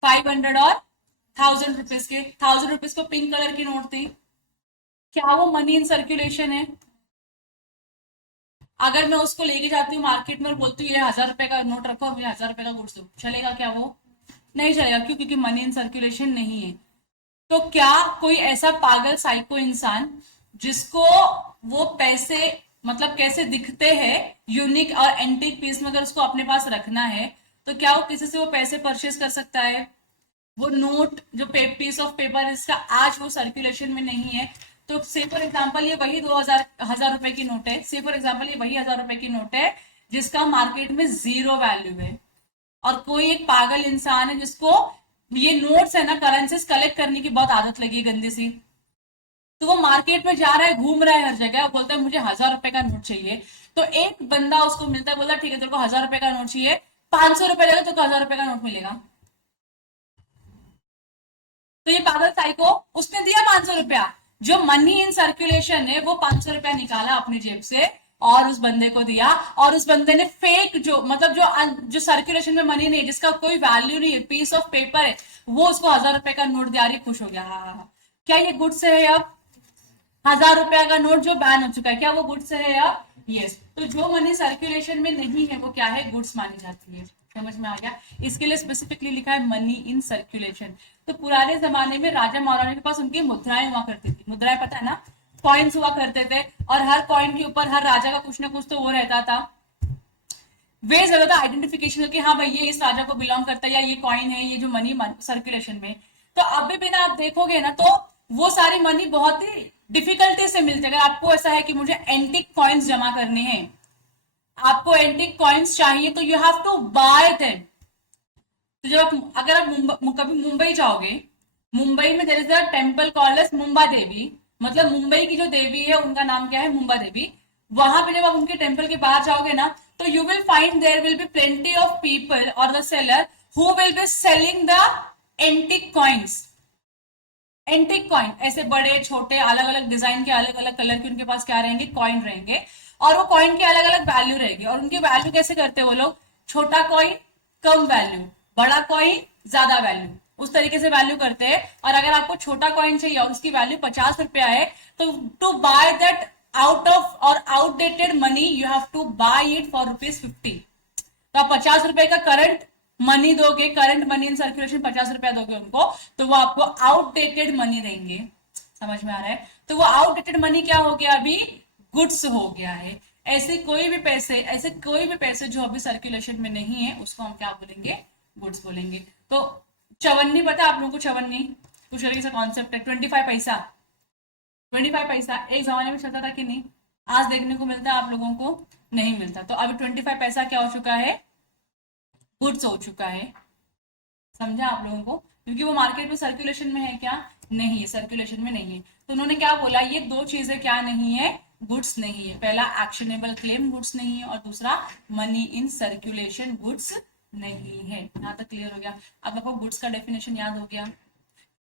500 और 1000 रुपीज के। 1000 रुपीज को पिंक कलर की नोट थी, क्या वो मनी इन सर्कुलेशन है? अगर मैं उसको लेके जाती हूँ मार्केट में और बोलती हूँ ये 1000 रुपए का नोट रखो और मुझे 1000 रुपए का गुड्स दो, चलेगा क्या वो? नहीं चलेगा। क्यों? क्योंकि मनी इन सर्कुलेशन नहीं है। तो क्या कोई ऐसा पागल साइको इंसान जिसको वो पैसे मतलब कैसे दिखते हैं यूनिक और एंटीक पीस में, अगर उसको अपने पास रखना है तो क्या वो किसी से वो पैसे परचेज कर सकता है? वो नोट जो पीस ऑफ पेपर है इसका आज वो सर्कुलेशन में नहीं है, तो से फॉर एग्जाम्पल ये वही 1000 रुपए की नोट है, से फॉर एग्जाम्पल ये वही 1000 रुपए की नोट है जिसका मार्केट में जीरो वैल्यू है, और कोई एक पागल इंसान है जिसको ये नोट्स है ना करेंसीज कलेक्ट करने की बहुत आदत लगी गंदी सी, तो वो मार्केट में जा रहा है, घूम रहा है हर जगह, बोलता है मुझे 1000 रुपए का नोट चाहिए। तो एक बंदा उसको मिलता है, बोलता है ठीक है तेरे को 1000 रुपए का नोट चाहिए, 500 रुपए देगा तो 1000 रुपए का नोट मिलेगा। तो ये पागल साइको उसने दिया 500 रुपया, जो मनी इन सर्कुलेशन है वो 500 रुपया निकाला अपनी जेब से और उस बंदे को दिया, और उस बंदे ने फेक जो मतलब जो सर्कुलेशन में मनी नहीं, जिसका कोई वैल्यू नहीं है, पीस ऑफ पेपर है, वो उसको 1000 रुपए का नोट दिया, रही खुश हो गया। हाँ, क्या ये गुड से है? अब 1000 रुपया का नोट जो बैन हो चुका है, क्या वो गुड्स है या? यस। तो जो मनी सर्कुलेशन में नहीं है वो क्या है? गुड्स मानी जाती है। समझ में आ गया? इसके लिए स्पेसिफिकली लिखा है मनी इन सर्कुलेशन। तो पुराने जमाने में राजा महाराजा के पास उनकी मुद्राएं हुआ करती थी, मुद्राएं पता है ना, कॉइन्स हुआ करते थे, और हर कॉइन के ऊपर हर राजा का कुछ ना कुछ तो वो रहता था, वे ज्यादा आइडेंटिफिकेशन कि हाँ भाई ये इस राजा को बिलोंग करता है, या ये कॉइन है, ये जो मनी सर्कुलेशन में। तो अभी भी ना आप देखोगे ना तो वो सारी मनी बहुत ही डिफिकल्टी से मिलती है। अगर आपको ऐसा है कि मुझे एंटिक कॉइन्स जमा करने हैं, आपको एंटिक कॉइन्स चाहिए, तो you have to buy them. तो जब आप अगर आप कभी मुंबई जाओगे, मुंबई में there is a temple called as Mumba Devi, मतलब मुंबई की जो देवी है उनका नाम क्या है? मुंबा देवी। वहां पे जब आप उनके टेम्पल के बाहर जाओगे ना तो you will find there will be plenty of people और the seller who will be selling the antique coins. Antique coin ऐसे बड़े छोटे अलग अलग डिजाइन के अलग अलग कलर के उनके पास क्या रहेंगे? कॉइन रहेंगे, और वो कॉइन की अलग अलग वैल्यू रहेगी। और उनकी वैल्यू कैसे करते हैं वो लोग? छोटा कॉइन कम वैल्यू, बड़ा कॉइन ज्यादा वैल्यू, उस तरीके से वैल्यू करते हैं। और अगर आपको छोटा कॉइन चाहिए और उसकी वैल्यू 50 रुपया है, तो to buy that out of or outdated money you have to buy it for ₹50। तो आप 50 रुपए का करंट मनी दोगे, करंट मनी इन सर्कुलेशन 50 रुपया दोगे उनको, तो वो आपको आउटडेटेड मनी देंगे। समझ में आ रहा है? तो वो आउटडेटेड मनी क्या हो गया? अभी गुड्स हो गया है। ऐसे कोई भी पैसे जो अभी सर्कुलेशन में नहीं है उसको हम क्या बोलेंगे? गुड्स बोलेंगे। तो चवन्नी पता है आप लोगों को? चवन्नी कुछ तरीके से कॉन्सेप्ट है। 25 पैसा, 25 पैसा एक जमाने में चलता था कि नहीं? आज देखने को मिलता है आप लोगों को? नहीं मिलता। तो अभी 25 पैसा क्या हो चुका है? गुड्स हो चुका है। समझा आप लोगों को? क्योंकि वो मार्केट में सर्कुलेशन में है क्या? नहीं है, सर्कुलेशन में नहीं है। तो उन्होंने क्या बोला? ये दो चीजें क्या नहीं है? गुड्स नहीं है। पहला एक्शनेबल क्लेम गुड्स नहीं है, और दूसरा मनी इन सर्कुलेशन गुड्स नहीं है। यहाँ तक क्लियर हो गया? अब आपको गुड्स का डेफिनेशन याद हो गया?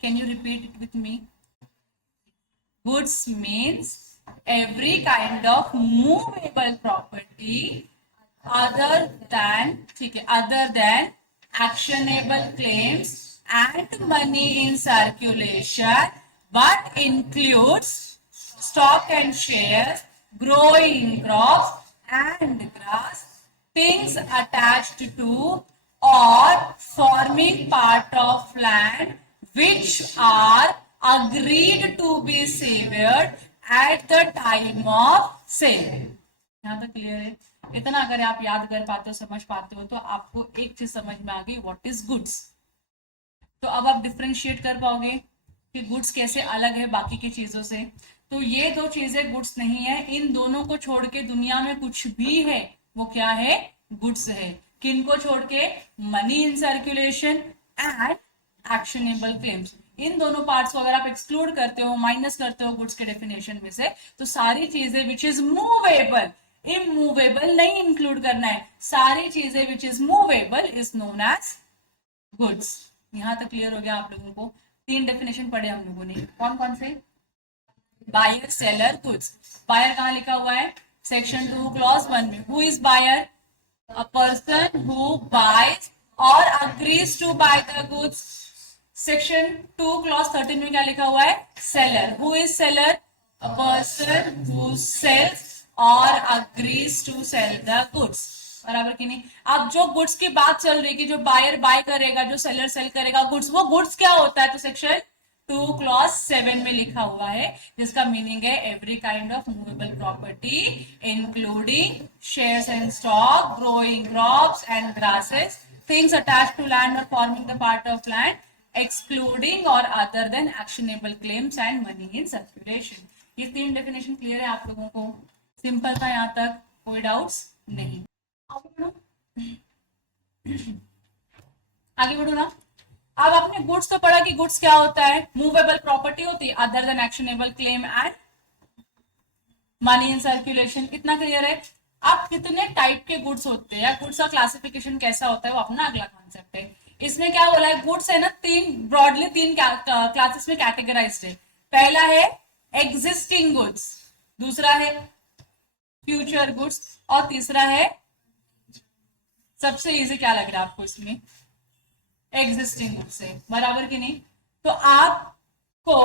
Can you repeat it with me? Goods means every kind of movable property other than, ठीक है, other than actionable claims and money in circulation, but includes stock and shares, growing crops and grass, things attached to or forming part of land which are agreed to be severed at the time of sale। यहाँ तक क्लियर है? इतना अगर आप याद कर पाते हो, समझ पाते हो, तो आपको एक चीज समझ में आ गई, व्हाट इज गुड्स। तो अब आप डिफ्रेंशिएट कर पाओगे कि गुड्स कैसे अलग है बाकी की चीजों से। तो ये दो चीजें गुड्स नहीं है, इन दोनों को छोड़ के दुनिया में कुछ भी है वो क्या है? गुड्स है। किनको छोड़ के? Money in circulation and actionable claims. इन दोनों पार्ट्स को अगर आप एक्सक्लूड करते हो, माइनस करते हो गुड्स के डेफिनेशन में से, तो सारी चीजें विच इज मूवेबल, इमूवेबल नहीं इंक्लूड करना है, सारी चीजें which is movable is known as goods. यहाँ तक क्लियर हो गया आप लोगों को? 3 डेफिनेशन पढ़े हम लोगों ने, कौन कौन से? Buyer, seller, goods. बायर कहाँ लिखा हुआ है? सेक्शन 2 क्लॉज 1 में। Who is buyer? a person who buys or agrees to buy the goods. Section 2 clause 13 में क्या लिखा हुआ है? Seller. Who is seller? a person who sells or agrees to sell the goods. बराबर कि नहीं? अब जो गुड्स की बात चल रही है कि जो बायर बाय करेगा, जो सेलर सेल करेगा गुड्स, वो गुड्स क्या होता है? तो सेक्शन 2 क्लॉज 7 में लिखा हुआ है, जिसका मीनिंग है every kind of movable property including shares and stock, growing crops and grasses, things attached to land or forming the part of land, excluding or other than actionable claims and money in circulation. ये 3 डेफिनेशन क्लियर है आप लोगों को? सिंपल था यहाँ तक, कोई डाउट्स नहीं? आगे बढ़ो ना। अब आपने गुड्स तो पढ़ा कि गुड्स क्या होता है? मूवेबल प्रॉपर्टी होती है other than actionable claim and money in circulation. कितना क्लियर है? अब कितने टाइप के गुड्स होते हैं या गुड्स का क्लासिफिकेशन कैसा होता है, वो अपना अगला कॉन्सेप्ट है। इसमें क्या बोला है? गुड्स है ना, ब्रॉडली तीन क्लासेस में कैटेगराइज्ड है। पहला है एग्जिस्टिंग गुड्स, दूसरा है फ्यूचर गुड्स, और तीसरा है, सबसे इजी क्या लग रहा है आपको इसमें? एग्जिस्टिंग गुड्स है। बराबर कि नहीं? तो आपको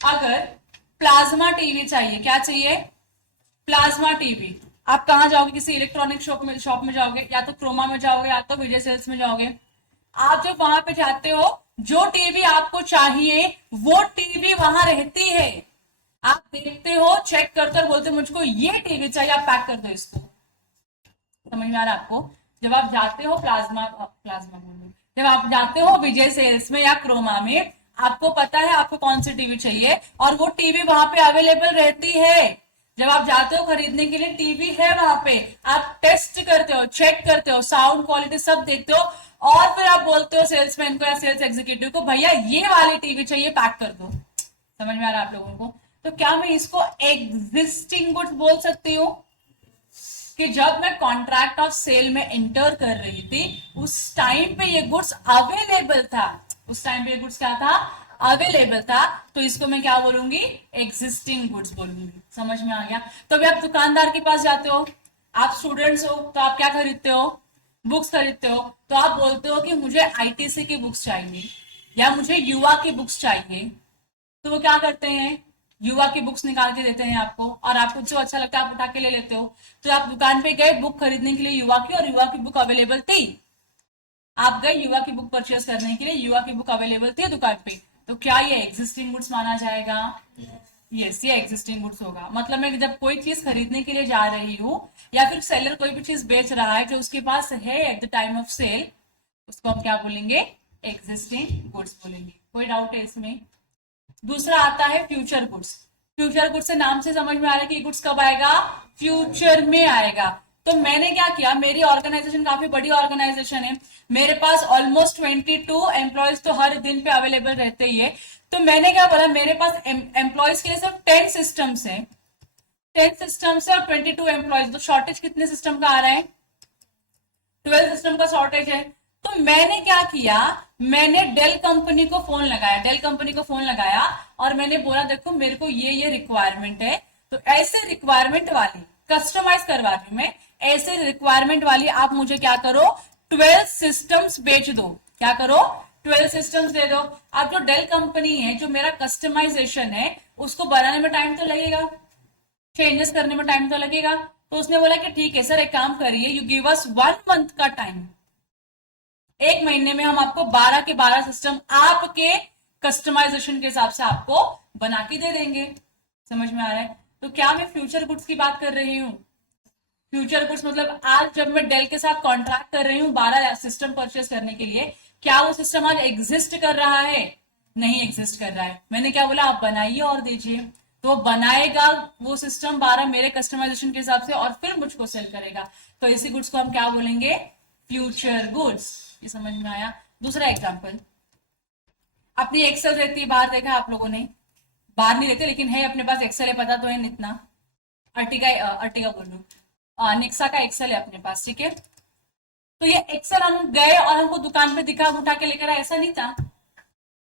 अगर प्लाज्मा टीवी चाहिए, क्या चाहिए? Plasma TV. आप कहां जाओगे? किसी इलेक्ट्रॉनिक शॉप में जाओगे, या तो क्रोमा में जाओगे, या तो विजय सेल्स में जाओगे। आप जब वहां पे जाते हो, जो टीवी आपको चाहिए वो टीवी वहां रहती है। आप देखते हो, चेक करते हो, बोलते मुझको ये टीवी चाहिए, आप पैक कर दो इसको। समझ में आ रहा है आपको? जब आप जाते हो प्लाज्मा बोलो, जब आप जाते हो विजय सेल्स में या क्रोमा में, आपको पता है आपको कौन सी टीवी चाहिए, और वो टीवी वहां पे अवेलेबल रहती है। जब आप जाते हो खरीदने के लिए, टीवी है वहां पे, आप टेस्ट करते हो, चेक करते हो, साउंड क्वालिटी सब देखते हो, और फिर आप बोलते हो सेल्समैन को या सेल्स एग्जीक्यूटिव को, भैया ये वाली टीवी चाहिए, पैक कर दो। समझ में आ रहा है आप लोगों को? तो क्या मैं इसको एग्जिस्टिंग गुड्स बोल सकती हूँ? कि जब मैं कॉन्ट्रैक्ट ऑफ सेल में एंटर कर रही थी, उस टाइम पे ये गुड्स अवेलेबल था। उस टाइम पे ये गुड्स क्या था? अवेलेबल था। तो इसको मैं क्या बोलूंगी? एग्जिस्टिंग गुड्स बोलूंगी। समझ में आ गया? तो अभी आप दुकानदार के पास जाते हो, आप स्टूडेंट्स हो, तो आप क्या खरीदते हो? बुक्स खरीदते हो। तो आप बोलते हो कि मुझे आईटीसी की बुक्स चाहिए, या मुझे युवा की बुक्स चाहिए। तो वो क्या करते हैं? युवा की बुक्स निकाल के देते हैं आपको, और आपको जो अच्छा लगता है आप उठा के ले लेते हो। तो आप दुकान पे गए बुक खरीदने के लिए युवा की, और युवा की बुक अवेलेबल थी। आप गए युवा की बुक परचेज करने के लिए, युवा की बुक अवेलेबल थी दुकान पे। तो क्या ये एग्जिस्टिंग गुड्स माना जाएगा? यस, ये एग्जिस्टिंग गुड्स होगा। मतलब मैं जब कोई चीज खरीदने के लिए जा रही हूँ, या फिर सेलर कोई भी चीज बेच रहा है जो उसके पास है at the time of sale, उसको हम क्या बोलेंगे? एग्जिस्टिंग गुड्स बोलेंगे। कोई डाउट है इसमें? दूसरा आता है फ्यूचर गुड्स। फ्यूचर गुड्स से नाम से समझ में आ रहा है कि गुड्स कब आएगा? फ्यूचर में आएगा। तो मैंने क्या किया, मेरी ऑर्गेनाइजेशन काफी बड़ी ऑर्गेनाइजेशन है, मेरे पास ऑलमोस्ट 22 एम्प्लॉयज तो हर दिन पे अवेलेबल रहते ही है। तो मैंने क्या बोला, मेरे पास एम्प्लॉयज के लिए सिर्फ 10 सिस्टम्स है, 10 सिस्टम्स है और 22 एम्प्लॉयज। तो शॉर्टेज कितने सिस्टम का आ रहा है? 12 सिस्टम का शॉर्टेज है। तो मैंने क्या किया, मैंने डेल कंपनी को फोन लगाया, डेल कंपनी को फोन लगाया, और मैंने बोला देखो मेरे को ये रिक्वायरमेंट है, तो ऐसे रिक्वायरमेंट वाली कस्टमाइज करवा रही हूं मैं, ऐसे रिक्वायरमेंट वाली आप मुझे क्या करो, 12 सिस्टम्स बेच दो। क्या करो? 12 सिस्टम्स दे दो। अब जो डेल कंपनी है, जो मेरा कस्टमाइजेशन है, उसको बनाने में टाइम तो लगेगा, चेंजेस करने में टाइम तो लगेगा। तो उसने बोला कि ठीक है सर, एक काम करिए, यू गिव अस 1 मंथ का टाइम, 1 महीने में हम आपको 12 के 12 सिस्टम आपके कस्टमाइजेशन के हिसाब से आपको बना के दे देंगे। समझ में आ रहा है? तो क्या मैं फ्यूचर गुड्स की बात कर रही हूँ? फ्यूचर गुड्स मतलब आज जब मैं डेल के साथ कॉन्ट्रैक्ट कर रही हूँ 12 सिस्टम परचेस करने के लिए, क्या वो सिस्टम आज एग्जिस्ट कर रहा है? नहीं एग्जिस्ट कर रहा है। मैंने क्या बोला, आप बनाइए और दीजिए। तो बनाएगा वो सिस्टम 12 मेरे कस्टमाइजेशन के हिसाब से, और फिर मुझको सेल करेगा। तो इसी गुड्स को हम क्या बोलेंगे? Future goods. ये समझ में आया? दूसरा एग्जाम्पल, अपनी एक्सेल रहती है, बाहर देखा आप लोगों ने? बाहर नहीं रहते लेकिन है अपने पास, एक्सेल है, पता तो है इतना। अर्टिगा बोल रहा हूँ, निक्सा का एक्सेल है अपने पास, ठीक है। तो ये एक्सेल हम गए और हमको दुकान पे दिखा, हम उठा के लेकर आए, ऐसा नहीं था।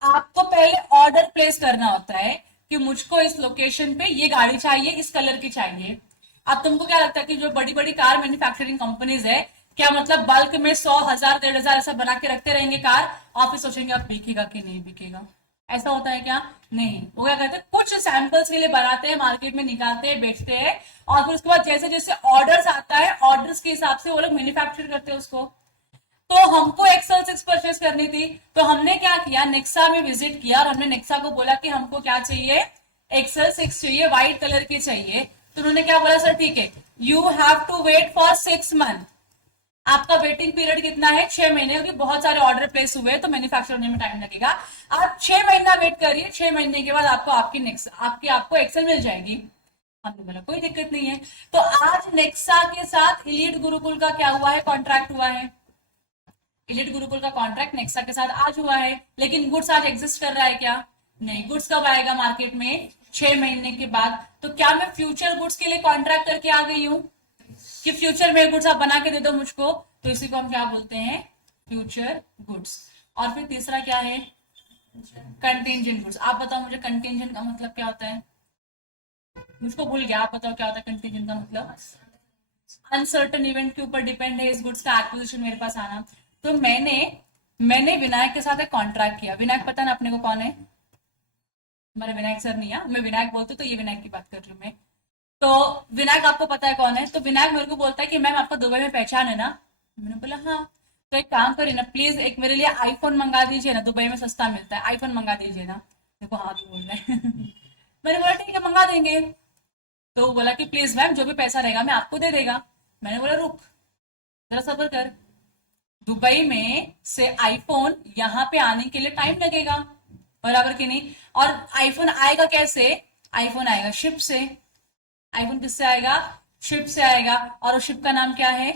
आपको पहले ऑर्डर प्लेस करना होता है कि मुझको इस लोकेशन पे ये गाड़ी चाहिए, इस कलर की चाहिए। अब तुमको क्या लगता है कि जो बड़ी बड़ी कार मैन्युफैक्चरिंग कंपनीज है, क्या मतलब बल्क में 100,000 1,500 ऐसा बना के रखते रहेंगे कार, और फिर सोचेंगे अब बिकेगा कि नहीं बिकेगा? ऐसा होता है क्या? नहीं। वो क्या करते हैं, कुछ सैंपल्स के लिए बनाते हैं, मार्केट में निकालते हैं, बेचते हैं, और फिर उसके बाद जैसे जैसे ऑर्डर्स आता है, ऑर्डर्स के हिसाब से वो लोग मैन्युफैक्चर करते हैं उसको। तो हमको एक्सेल 6 परचेज करनी थी, तो हमने क्या किया, नेक्सा में विजिट किया और हमने नेक्सा को बोला कि हमको क्या चाहिए, एक्सेल 6 चाहिए, व्हाइट कलर की चाहिए। तो उन्होंने क्या बोला, सर ठीक है, you have to wait for 6 month. आपका वेटिंग पीरियड कितना है, 6 महीने, क्योंकि बहुत सारे ऑर्डर प्लेस हुए तो मैन्युफैक्चर होने में टाइम लगेगा। आप 6 महीना वेट करिए, 6 महीने के बाद आपको एक्सेल मिल जाएगी। हमने बोला कोई दिक्कत नहीं है। तो आज नेक्सा के साथ इलीट गुरुकुल का क्या हुआ है, कॉन्ट्रैक्ट हुआ है। इलीट गुरुकुल का कॉन्ट्रैक्ट नेक्सा के साथ आज हुआ है, लेकिन गुड्स आज एग्जिस्ट कर रहा है क्या? नहीं। गुड्स कब आएगा मार्केट में? 6 महीने के बाद। तो क्या मैं फ्यूचर गुड्स के लिए कॉन्ट्रैक्ट करके आ गई हूं कि फ्यूचर में गुड्स आप बना के दे दो मुझको? तो इसी को हम क्या बोलते हैं, फ्यूचर गुड्स। और फिर तीसरा क्या है, कंटिंजेंट गुड्स। आप बताओ मुझे कंटिंजेंट का मतलब क्या होता है? मुझको भूल गया, आप बताओ क्या होता है कंटिंजेंट का मतलब? अनसर्टन इवेंट के ऊपर डिपेंड है इस गुड्स का एक्विजिशन मेरे पास आना। तो मैंने विनायक के साथ एक कॉन्ट्रैक्ट किया। विनायक पता ना अपने को कौन है? हमारे विनायक सर नहीं है, मैं विनायक बोलती तो ये विनायक की बात कर रही हूँ मैं। तो विनायक आपको पता है कौन है? तो विनायक मेरे को बोलता है कि मैम आपको दुबई में पहचान है ना? मैंने बोला हाँ। तो एक काम करिए ना, प्लीज एक मेरे लिए आईफोन मंगा दीजिए ना, दुबई में सस्ता मिलता है, आईफोन मंगा दीजिए ना। देखो हाँ तो बोल रहे हैं। मैंने बोला ठीक है मंगा देंगे। तो वो बोला कि प्लीज मैम जो भी पैसा रहेगा मैं आपको दे देगा। मैंने बोला रुक जरा सब्र कर, दुबई में से आईफोन यहाँ पे आने के लिए टाइम लगेगा, बराबर कि नहीं? और आईफोन आएगा कैसे? आईफोन आएगा शिप से। आईफोन किससे आएगा? शिप से आएगा। और उस शिप का नाम क्या है?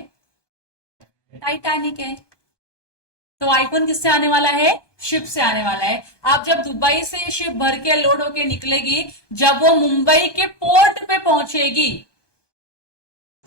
टाइटैनिक है। तो आईफोन किससे आने वाला है? शिप से आने वाला है। अब जब दुबई से शिप भर के लोड होके निकलेगी, जब वो मुंबई के पोर्ट पे पहुंचेगी,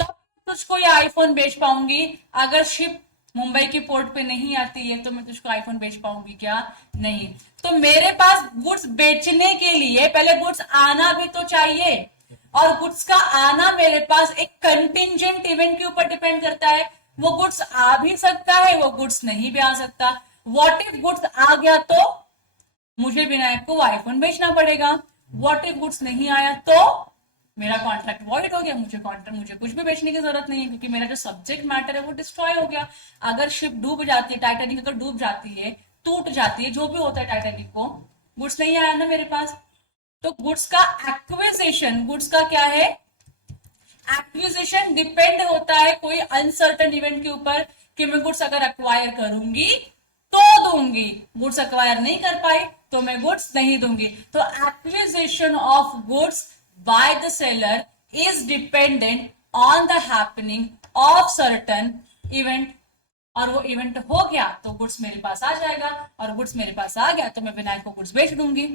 तब तुझको ये आईफोन बेच पाऊंगी। अगर शिप मुंबई के पोर्ट पे नहीं आती है तो मैं तुझको आईफोन बेच पाऊंगी क्या? नहीं। तो मेरे पास गुड्स बेचने के लिए पहले गुड्स आना भी तो चाहिए, और गुड्स का आना मेरे पास एक कंटिंजेंट इवेंट के ऊपर डिपेंड करता है। वो गुड्स आ भी सकता है, वो गुड्स नहीं भी आ सकता। व्हाट इफ गुड्स आ गया तो मुझे विनायक को आईफोन बेचना पड़ेगा। व्हाट इफ गुड्स नहीं आया तो मेरा कॉन्ट्रैक्ट वॉइड हो गया, मुझे कुछ भी बेचने की जरूरत नहीं है, क्योंकि मेरा जो सब्जेक्ट मैटर है वो डिस्ट्रॉय हो गया। अगर शिप डूब जाती है, टाइटैनिक अगर डूब जाती है, टूट जाती है, जो भी होता है टाइटैनिक को, गुड्स नहीं आया ना मेरे पास। तो गुड्स का एक्विजिशन, गुड्स का क्या है, एक्विजिशन डिपेंड होता है कोई अनसर्टन इवेंट के ऊपर कि मैं गुड्स अगर अक्वायर करूंगी तो दूंगी, गुड्स अक्वायर नहीं कर पाई तो मैं गुड्स नहीं दूंगी। तो acquisition of goods by the seller is dependent on the happening of certain event. और वो इवेंट हो गया तो गुड्स मेरे पास आ जाएगा, और गुड्स मेरे पास आ गया तो मैं विनायक को गुड्स बेच दूंगी।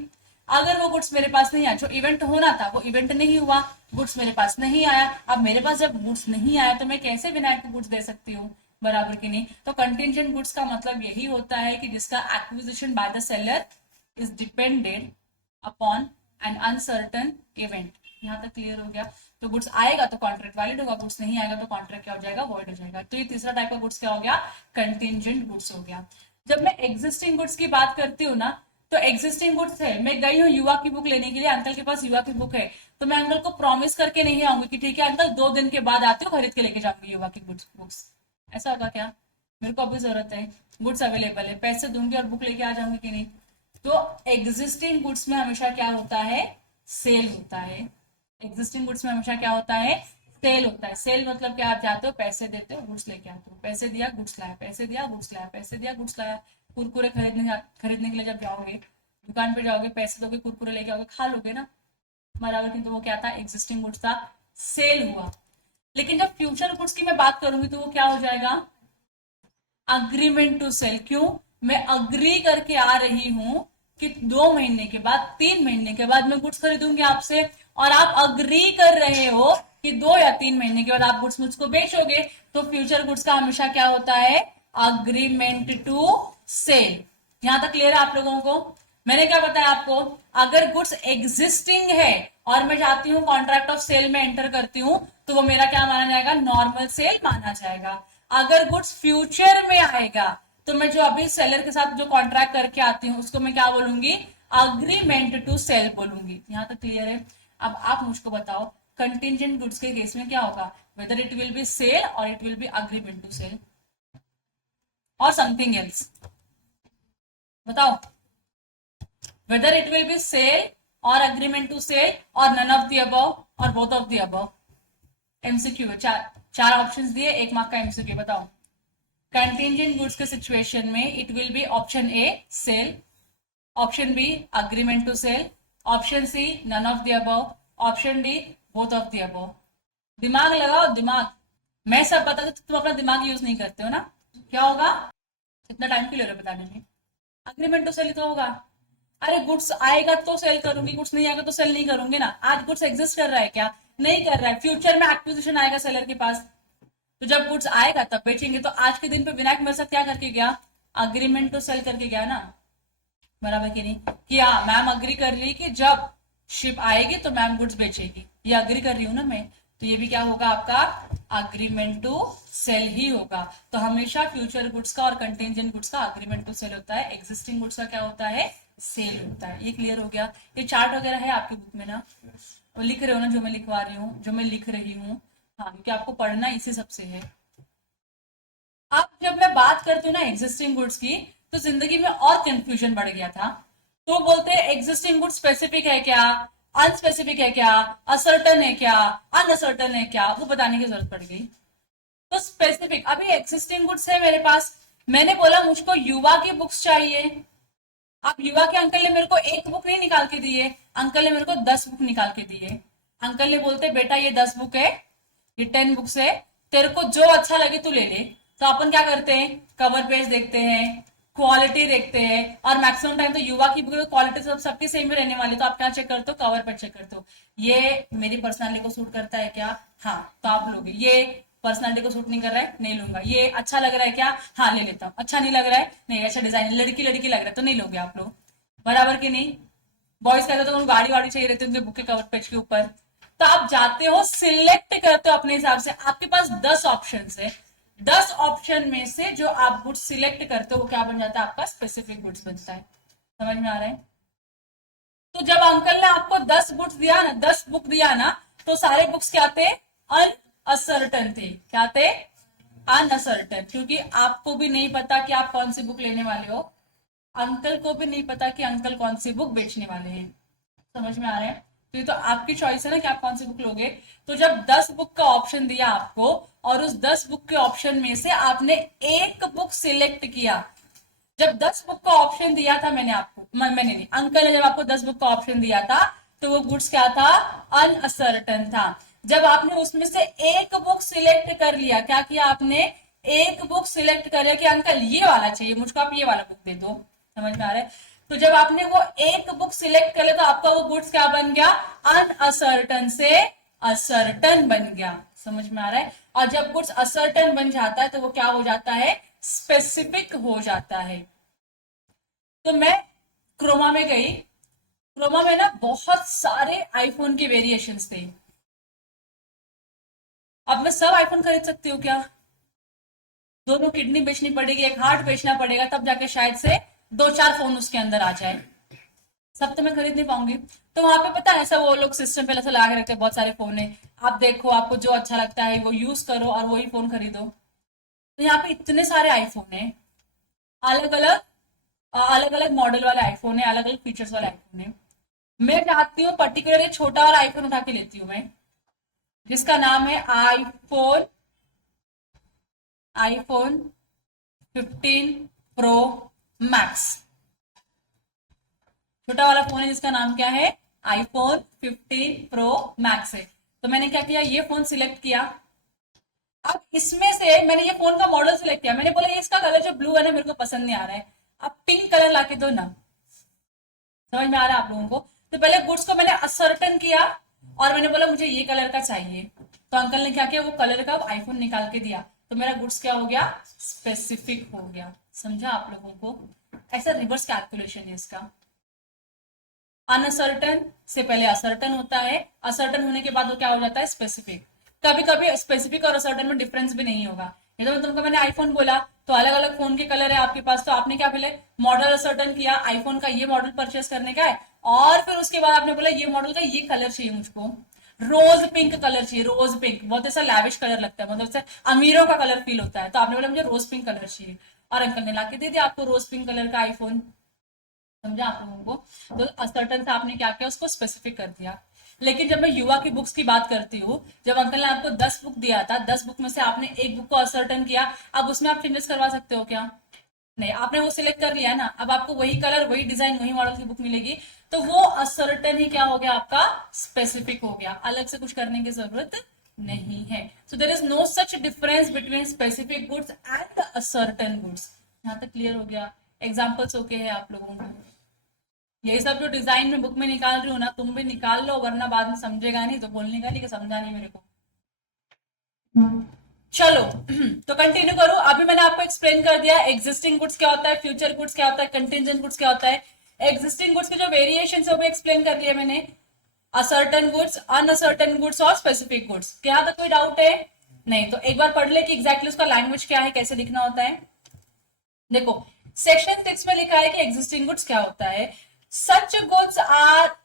अगर वो गुड्स मेरे पास नहीं आया, जो इवेंट होना था वो इवेंट नहीं हुआ, गुड्स मेरे पास नहीं आया, अब मेरे पास जब गुड्स नहीं आया तो मैं कैसे विनायक को गुड्स दे सकती हूँ, बराबर की नहीं? तो कंटिंजेंट गुड्स का मतलब यही होता है कि जिसका acquisition by the seller is dependent upon an uncertain event. यहाँ तक क्लियर हो गया? तो गुड्स आएगा तो कॉन्ट्रैक्ट वैलिड होगा, गुड्स नहीं आएगा तो कॉन्ट्रैक्ट क्या हो जाएगा, वॉइड हो जाएगा। तो ये तीसरा टाइप का गुड्स क्या हो गया, कंटिंजेंट गुड्स हो गया। जब मैं एग्जिस्टिंग गुड्स की बात करती हूँ ना, तो एग्जिस्टिंग गुड्स है, मैं गई हूँ युवा की बुक लेने के लिए, अंकल के पास युवा की बुक है, तो मैं अंकल को प्रॉमिस करके नहीं आऊंगी कि ठीक है अंकल 2 दिन के बाद आते हो खरीद के लेके जाऊंगी युवा की बुक्स। ऐसा होगा क्या? मेरे को अभी जरूरत है, गुड्स अवेलेबल है, पैसे दूंगी और बुक लेके आ जाऊंगी कि नहीं? तो एग्जिस्टिंग गुड्स में हमेशा क्या होता है, सेल होता है। एग्जिस्टिंग गुड्स में हमेशा क्या होता है, सेल होता है। सेल मतलब क्या, आप जाते हो पैसे देते हो गुड्स लेके आते हो, पैसे दिया गुड्स लाया, पैसे दिया गुड्स लाया, पैसे दिया गुड्स लाया। कुरकुरे खरीदने के लिए जब जाओगे दुकान पे जाओगे, पैसे दोगे, कुरकुरे लेके आओगे, खा लोगे ना, बराबर की? तो वो क्या था, एग्जिस्टिंग गुड्स था, सेल हुआ। लेकिन जब फ्यूचर गुड्स की मैं बात करूंगी तो वो क्या हो जाएगा, अग्रीमेंट टू सेल। क्यों? मैं अग्री करके आ रही हूं कि 2 महीने के बाद, 3 महीने के बाद मैं गुड्स खरीदूंगी आपसे, और आप अग्री कर रहे हो कि 2 या 3 महीने के बाद आप गुड्स मुझको बेचोगे, तो फ्यूचर गुड्स का हमेशा क्या होता है, अग्रीमेंट टू सेल। यहां तक क्लियर है आप लोगों को? मैंने क्या बताया आपको, अगर गुड्स एग्जिस्टिंग है और मैं जाती हूँ कॉन्ट्रैक्ट ऑफ सेल में एंटर करती हूँ, तो वो मेरा क्या माना जाएगा, नॉर्मल सेल माना जाएगा। अगर गुड्स फ्यूचर में आएगा, तो मैं जो अभी सेलर के साथ जो कॉन्ट्रैक्ट करके आती हूँ उसको मैं क्या बोलूंगी, अग्रीमेंट टू सेल बोलूंगी। यहां तक क्लियर है? अब आप मुझको बताओ कंटिजेंट गुड्स के केस में क्या होगा, whether it will be sale or it will be agreement to sale or something else. बताओ, whether it will be sale or agreement to sale or none of the above or both of the above. MCQ है, चार ऑप्शंस दिए, 1 मार्क का एमसीक्यू। बताओ, कंटिजेंट गुड्स के सिचुएशन में it will be option A sale, option B agreement to sale, option C none of the above, option D both of the above. दिमाग लगाओ, दिमाग। मैं सब बता दूं तो तुम अपना दिमाग यूज नहीं करते हो ना, क्या होगा? इतना टाइम क्यों ले रहे हो बताने में? अग्रीमेंट टू सेल तो होगा। अरे गुड्स आएगा तो सेल करूंगी, गुड्स नहीं आएगा तो सेल नहीं करूंगी ना। आज गुड्स एग्जिस्ट कर रहा है क्या? नहीं कर रहा है। फ्यूचर में एक्विजिशन आएगा सेलर के पास, तो जब गुड्स आएगा तब बेचेंगे। तो आज के दिन पे विनायक मेरे साथ क्या करके गया, अग्रीमेंट टू सेल करके गया ना, बराबर कि नहीं? कि हाँ, मैम अग्री कर रही कि जब शिप आएगी तो मैम गुड्स बेचेगी, ये अग्री कर रही हूँ ना मैं, तो ये भी क्या होगा आपका, अग्रीमेंट टू सेल ही होगा। तो हमेशा फ्यूचर गुड्स का और कंटिजेंट गुड्स का अग्रीमेंट टू सेल होता है, एग्जिस्टिंग गुड्स का क्या होता है, सेल होता है। ये क्लियर हो गया? ये चार्ट वगैरह है आपकी बुक में ना, वो लिख रहे हो ना जो मैं लिखवा रही हूँ, जो मैं लिख रही हूँ? हाँ, क्योंकि आपको पढ़ना इसी सबसे है। अब जब मैं बात करती हूँ ना एग्जिस्टिंग गुड्स की, तो जिंदगी में और कंफ्यूजन बढ़ गया था। तो बोलते हैं एग्जिस्टिंग गुड्स स्पेसिफिक है क्या, अनस्पेसिफिक है क्या, असर्टन है क्या, अनअसर्टन है क्या, वो बताने की जरूरत पड़ गई। तो स्पेसिफिक, अभी एग्जिस्टिंग गुड्स है मेरे पास, मैंने बोला मुझको युवा की बुक्स चाहिए। अब युवा के अंकल ने मेरे को 1 बुक नहीं निकाल के दिए, अंकल ने मेरे को 10 बुक निकाल के दिए। अंकल ने बोलते बेटा ये 10 बुक है, ये 10 बुक्स है, तेरे को जो अच्छा लगे तू ले ले। तो अपन क्या करते हैं, कवर पेज देखते हैं, क्वालिटी देखते हैं, और मैक्सिमम टाइम तो युवा की बुक क्वालिटी सबकी सेम ही रहने वाली, तो आप क्या चेक करते हो, कवर पे चेक करते हो, ये मेरी पर्सनालिटी को सूट करता है क्या, हाँ तो आप लोगे। ये पर्सनालिटी को सूट नहीं कर रहा है, नहीं लूंगा। ये अच्छा लग रहा है क्या, हाँ ले लेता हूँ। अच्छा नहीं लग रहा है, नहीं अच्छा डिजाइन लड़की लड़की लग रहा है तो नहीं लोगे आप लोग, बराबर कि नहीं? बॉयज कहते तो गाड़ी वाड़ी चाहिए रहती है उनके बुक के कवर पेज के ऊपर। तो आप जाते हो सिलेक्ट करते हो अपने हिसाब से, आपके पास 10 ऑप्शन है, 10 ऑप्शन में से जो आप गुड्स सिलेक्ट करते हो वो क्या बन जाता है, आपका स्पेसिफिक गुड्स बनता है। समझ में आ रहा है? तो जब अंकल ने आपको 10 बुक्स दिया ना, 10 बुक दिया ना, तो सारे बुक्स क्या थे, अनअसर्टन थे। क्या थे, अनअसर्टन, क्योंकि आपको भी नहीं पता कि आप कौन सी बुक लेने वाले हो, अंकल को भी नहीं पता कि अंकल कौन सी बुक बेचने वाले हैं। समझ में आ रहा है? तो ये तो आपकी चॉइस है ना कि आप कौन सी बुक लोगे। तो जब 10 बुक का ऑप्शन दिया आपको और उस 10 बुक के ऑप्शन में से आपने 1 बुक सिलेक्ट किया, जब 10 बुक का ऑप्शन दिया था मैंने आपको, मैंने नहीं, अंकल ने जब आपको 10 बुक का ऑप्शन दिया था, तो वो गुड्स क्या था, अनअसर्टन था। जब आपने उसमें से 1 बुक सिलेक्ट कर लिया, क्या किया आपने, 1 बुक सिलेक्ट कर लिया कि अंकल ये वाला चाहिए मुझको, आप ये वाला बुक दे दो। समझ में आ रहा है? तो जब आपने वो 1 बुक सिलेक्ट कर लिया, तो आपका वो गुड्स क्या बन गया, अनअसर्टन से असर्टन बन गया। समझ में आ रहा है? और जब गुड्स असर्टन बन जाता है तो वो क्या हो जाता है, स्पेसिफिक हो जाता है। तो मैं क्रोमा में गई, क्रोमा में ना बहुत सारे आईफोन के वेरिएशंस थे। अब मैं सब आईफोन खरीद सकती हूँ क्या? दोनों किडनी बेचनी पड़ेगी, एक हार्ट बेचना पड़ेगा, तब जाके शायद से 2-4 फोन उसके अंदर आ जाए। सब तो मैं खरीद नहीं पाऊंगी। तो वहां पे पता है, सब वो लोग सिस्टम पे ऐसा लगा के रखते हैं, बहुत सारे फोन है, आप देखो आपको जो अच्छा लगता है वो यूज करो और वही फोन खरीदो। तो यहाँ पे इतने सारे आईफोन है, अलग अलग अलग अलग मॉडल वाले आईफोन है, अलग अलग फीचर्स वाले आईफोन है। मैं चाहती हूँ पर्टिकुलरली छोटा वाला आईफोन उठा के लेती हूँ मैं, जिसका नाम है आईफोन आईफोन 15 प्रो मैक्स। छोटा वाला फोन है जिसका नाम क्या है, आईफोन 15 प्रो मैक्स है। तो मैंने क्या किया, ये फोन सिलेक्ट किया। अब इसमें से मैंने ये फोन का मॉडल सिलेक्ट किया, मैंने बोला ये इसका कलर जो ब्लू है ना मेरे को पसंद नहीं आ रहा है, अब पिंक कलर लाके दो ना। समझ में आ रहा है आप लोगों को? तो पहले गुड्स को मैंने असर्टन किया और मैंने बोला मुझे ये कलर का चाहिए। तो अंकल ने क्या किया, वो कलर का आईफोन निकाल के दिया, तो मेरा गुड्स क्या हो गया, स्पेसिफिक हो गया। समझा आप लोगों को? ऐसा रिवर्स कैलकुलेशन है इसका। अनसर्टन से पहले असर्टन होता है, असर्टन होने के बाद वो क्या हो जाता है, स्पेसिफिक। कभी कभी स्पेसिफिक और असर्टन में डिफरेंस भी नहीं होगा। ये तो तुमको मैंने आईफोन बोला, तो अलग अलग फोन के कलर है आपके पास, तो आपने क्या पहले मॉडल असर्टन किया, आईफोन का ये मॉडल परचेस करने का है, और फिर उसके बाद आपने बोला ये मॉडल का ये कलर चाहिए मुझको, रोज पिंक कलर चाहिए, रोज पिंक बहुत ऐसा लैविश कलर लगता है, मतलब ऐसा अमीरों का कलर फील होता है, तो आपने बोला मुझे रोज पिंक कलर चाहिए, और अंकल ने लाके दे दिया आपको रोज पिंक कलर का आईफोन। समझा आप लोगों को? तो असर्टन से आपने क्या किया, उसको स्पेसिफिक कर दिया। लेकिन जब मैं युवा की बुक्स की बात करती हूँ, जब अंकल ने आपको 10 बुक दिया था, 10 बुक में से आपने एक बुक को असर्टन किया, अब उसमें आप चेंजेस करवा सकते हो क्या? नहीं, आपने वो सिलेक्ट कर लिया ना, अब आपको वही कलर, वही डिजाइन, वही मॉडल की बुक मिलेगी, तो वो असर्टन ही क्या हो गया आपका, स्पेसिफिक हो गया, अलग से कुछ करने की जरूरत नहीं है। So there is no such difference between specific goods and ascertain goods. यहाँ तक क्लियर हो गया? एग्जाम्पल्स ओके है आप लोगों को? यही सब जो डिजाइन में बुक में निकाल रही हूँ ना, तुम भी निकाल लो, वरना बाद में समझेगा नहीं तो बोलने का नहीं कि समझा नहीं मेरे को। चलो तो कंटिन्यू करो। अभी मैंने आपको एक्सप्लेन कर दिया एग्जिस्टिंग गुड्स क्या होता है, फ्यूचर गुड्स क्या होता है, कंटिजेंट गुड्स क्या होता है। एग्जिस्टिंग गुड्स के जो वेरिएशन है वो भी एक्सप्लेन कर लिया मैंने, असर्टन गुड्स, अनअसर्टन गुड्स और स्पेसिफिक गुड्स। क्या तक कोई डाउट है? नहीं तो एक बार पढ़ ले कि एग्जैक्टली उसका लैंग्वेज क्या है, कैसे लिखना होता है। देखो सेक्शन 6 में लिखा है कि एग्जिस्टिंग गुड्स क्या होता है। Such goods are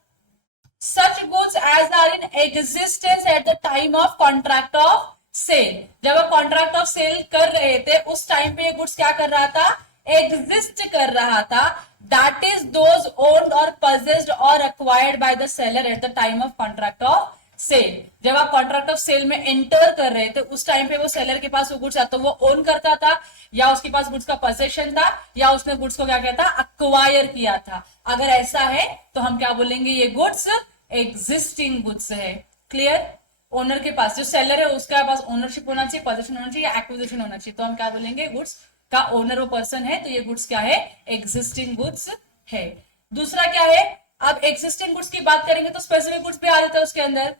such goods as are in existence at the time of contract of sale। जब आप कॉन्ट्रैक्ट ऑफ सेल कर रहे थे उस टाइम पे ये गुड्स क्या कर रहा था, एग्जिस्ट कर रहा था। दैट इज दोज ओन्ड और possessed और acquired by the seller at the time of contract of sale. जब आप कॉन्ट्रैक्ट ऑफ सेल में एंटर कर रहे थे उस टाइम पे वो सेलर के पास वो गुड्स तो वो ओन करता था, या उसके पास गुड्स का पोजेशन था, या उसने गुड्स को क्या कहता, अक्वायर किया था। अगर ऐसा है तो हम क्या बोलेंगे, ये गुड्स एग्जिस्टिंग गुड्स है। क्लियर? ओनर के पास, जो सेलर है उसके पास ओनरशिप होना चाहिए, पोजेशन होना चाहिए, एक्विजिशन होना चाहिए, तो हम क्या बोलेंगे, गुड्स का ओनर वो पर्सन है, तो ये गुड्स क्या है, एग्जिस्टिंग गुड्स है। दूसरा क्या है, अब एग्जिस्टिंग गुड्स की बात करेंगे तो स्पेसिफिक गुड्स भी आ जाता है उसके अंदर।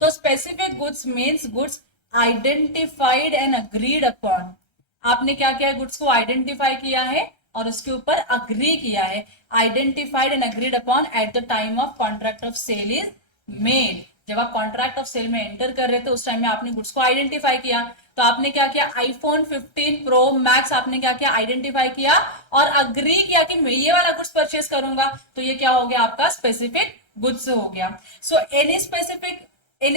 तो specific goods means goods identified and agreed upon. आपने क्या किया है, गुड्स को आइडेंटिफाई किया है और उसके ऊपर अग्री किया है। Identified and agreed upon at the time of contract of sale is made. जब आप कॉन्ट्रैक्ट ऑफ सेल में एंटर कर रहे थे उस टाइम में आपने गुड्स को आइडेंटिफाई किया, तो आपने क्या किया, आईफोन 15 प्रो मैक्स आपने क्या किया, आइडेंटिफाई किया और अग्री किया कि मैं ये वाला गुड्स परचेस करूंगा, तो ये क्या हो गया, आपका स्पेसिफिक गुड्स हो गया। So any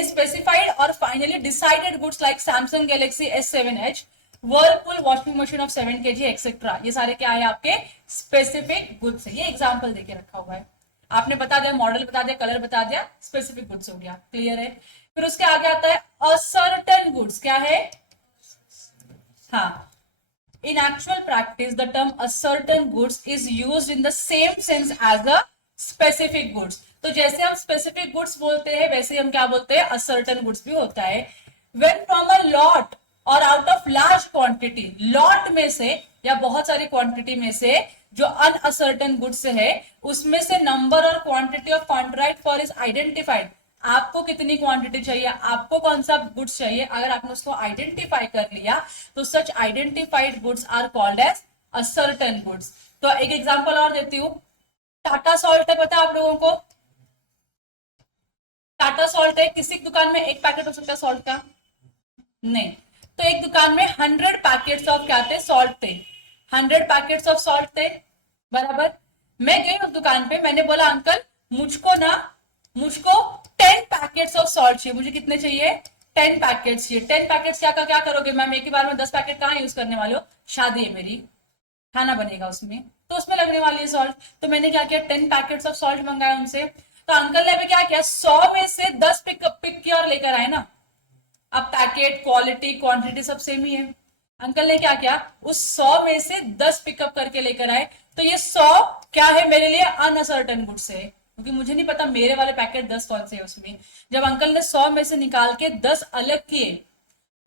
specified or finally decided goods like Samsung Galaxy S7H, Whirlpool washing machine of 7 kg etcetera, ये सारे क्या है, आपके स्पेसिफिक गुड्स है। ये एग्जांपल देके रखा हुआ है, आपने बता दिया, मॉडल बता दिया, कलर बता दिया, स्पेसिफिक गुड्स हो गया। क्लियर है? फिर उसके आगे आता है असर्टेन गुड्स। क्या है? हाँ, in actual practice the term ascertain goods is used in the same sense as a specific goods। तो जैसे हम स्पेसिफिक गुड्स बोलते हैं वैसे हम क्या बोलते हैं, असर्टन गुड्स भी होता है। when from a lot और out of large quantity, lot में से या बहुत सारी क्वांटिटी में से जो अनअसर्टन गुड्स है उसमें से नंबर और quantity of contract for is identified. आपको कितनी क्वांटिटी चाहिए, आपको कौन सा गुड्स चाहिए, अगर आपने उसको आइडेंटिफाई कर लिया तो such identified goods are called as ascertained goods. तो एक एग्जांपल और देती हूँ, टाटा सॉल्ट है, पता है आप लोगों को? टाटा सॉल्ट है, किसी दुकान में एक पैकेट हो सकता है सॉल्ट का? नहीं, तो एक दुकान में 100 पैकेट्स ऑफ क्या थे, सॉल्ट थे। 100 पैकेट्स ऑफ सॉल्ट थे, बराबर। मैं गई उस दुकान पे, मैंने बोला अंकल मुझको 10 पैकेट्स ऑफ सॉल्ट चाहिए। मुझे कितने चाहिए? 10 पैकेट्स चाहिए। 10 पैकेट्स क्या करोगे मैम, एक ही बार में 10 पैकेट कहाँ यूज करने वाले हो? शादी है मेरी, खाना बनेगा उसमें, तो उसमें लगने वाली है सॉल्ट। तो मैंने क्या किया, 10 पैकेट्स ऑफ सॉल्ट मंगाया उनसे। तो अंकल ने अभी क्या किया, 100 में से 10 पिक किया और लेकर आए ना। अब पैकेट, क्वालिटी, क्वांटिटी सब सेम ही है। अंकल ने क्या किया, उस 100 में से 10 पिकअप करके लेकर आए, तो ये 100 क्या है मेरे लिए, अनअसर्टन गुड्स है, क्योंकि मुझे नहीं पता मेरे वाले पैकेट 10 कौन से है उसमें। जब अंकल ने 100 में से निकाल के 10 अलग किए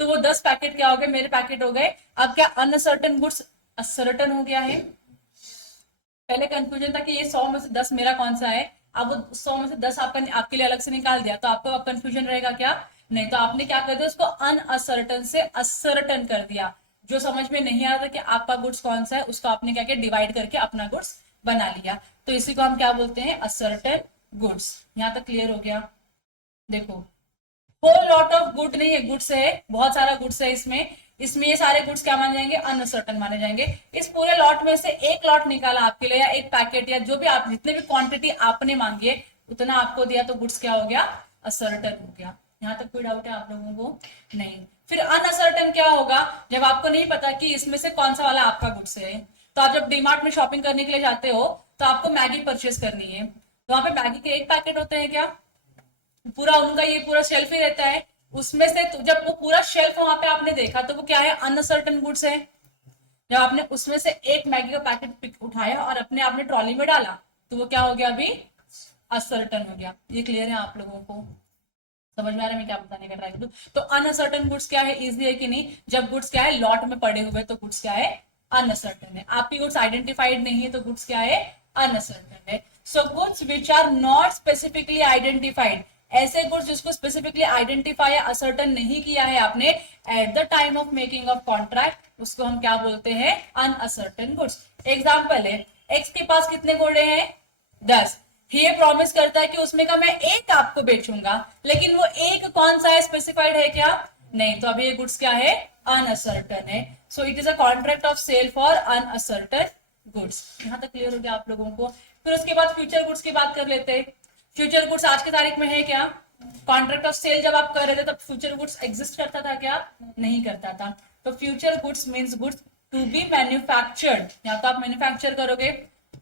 तो वो 10 पैकेट क्या हो गए, मेरे पैकेट हो गए। अब क्या अनअसर्टन गुड्स असर्टन हो गया है? पहले कंफ्यूजन था कि ये 100 में से 10 मेरा कौन सा है, अब वो 100 में से 10 आपके लिए अलग से निकाल दिया, तो आपको अब कंफ्यूजन रहेगा क्या, नहीं, तो आपने क्या कर दिया, उसको अनअसर्टन से असर्टन कर दिया। जो समझ में नहीं आ रहा कि आपका गुड्स कौन सा है, उसको आपने क्या किया, डिवाइड करके अपना गुड्स बना लिया। तो इसी को हम क्या बोलते हैं, असर्टन गुड्स। यहां तक क्लियर हो गया। देखो, होल लॉट ऑफ गुड नहीं है, गुड्स है, बहुत सारा गुड्स है इसमें। इसमें ये सारे गुड्स क्या माने जाएंगे, अनसर्टन माने जाएंगे। इस पूरे लॉट में से एक लॉट निकाला आपके लिए, या एक पैकेट, या जो भी आप जितने भी क्वांटिटी आपने मांगी है उतना आपको दिया, तो गुड्स क्या हो गया, असर्टन हो गया। यहाँ तक कोई डाउट है आप लोगों को? नहीं। फिर अनअसर्टन क्या होगा, जब आपको नहीं पता कि इसमें से कौन सा वाला आपका गुड्स है। तो आप जब डीमार्ट में शॉपिंग करने के लिए जाते हो, तो आपको मैगी परचेस करनी है, तो वहां पे मैगी के एक पैकेट होते हैं क्या, पूरा उनका ये पूरा शेल्फ ही रहता है। उसमें से तो जब वो पूरा शेल्फ वहां पे आपने देखा, तो वो क्या है, अनसर्टन गुड्स है। जब आपने उसमें से एक मैगी का पैकेट उठाया और अपने आपने ट्रॉली में डाला, तो वो क्या हो गया, अभी असर्टन हो गया। ये क्लियर है आप लोगों को? समझ में आ रहा है मैं क्या बताने का ट्राई करूं? तो अनसर्टन गुड्स क्या है, इजी है कि नहीं? जब गुड्स क्या है, लॉट में पड़े हुए, तो गुड्स क्या है, अनसर्टन है। आपकी गुड्स आइडेंटिफाइड नहीं है, तो गुड्स क्या है, अनसर्टन है। So goods which are not specifically identified, ऐसे गुड्स जिसको स्पेसिफिकली आइडेंटिफाई या असर्टन नहीं किया है आपने at the time of making of contract, उसको हम क्या बोलते हैं, अनअसर्टन गुड्स। एग्जाम्पल है, एक्स के पास कितने घोड़े हैं, 10। ये प्रॉमिस करता है कि उसमें का मैं एक आपको बेचूंगा, लेकिन वो एक कौन सा है, स्पेसिफाइड है क्या, नहीं। तो अभी ये गुड्स क्या है, अनअसर्टन है। So it is a contract of sale for unascertained goods. यहां तक क्लियर हो गया आप लोगों को? फिर उसके बाद फ्यूचर गुड्स की बात कर लेते हैं। फ्यूचर गुड्स आज की तारीख में है क्या? कॉन्ट्रैक्ट ऑफ सेल जब आप कर रहे थे, तब फ्यूचर गुड्स एग्जिस्ट करता था क्या, नहीं करता था। तो future goods means goods to be manufactured, या तो आप मैन्युफैक्चर करोगे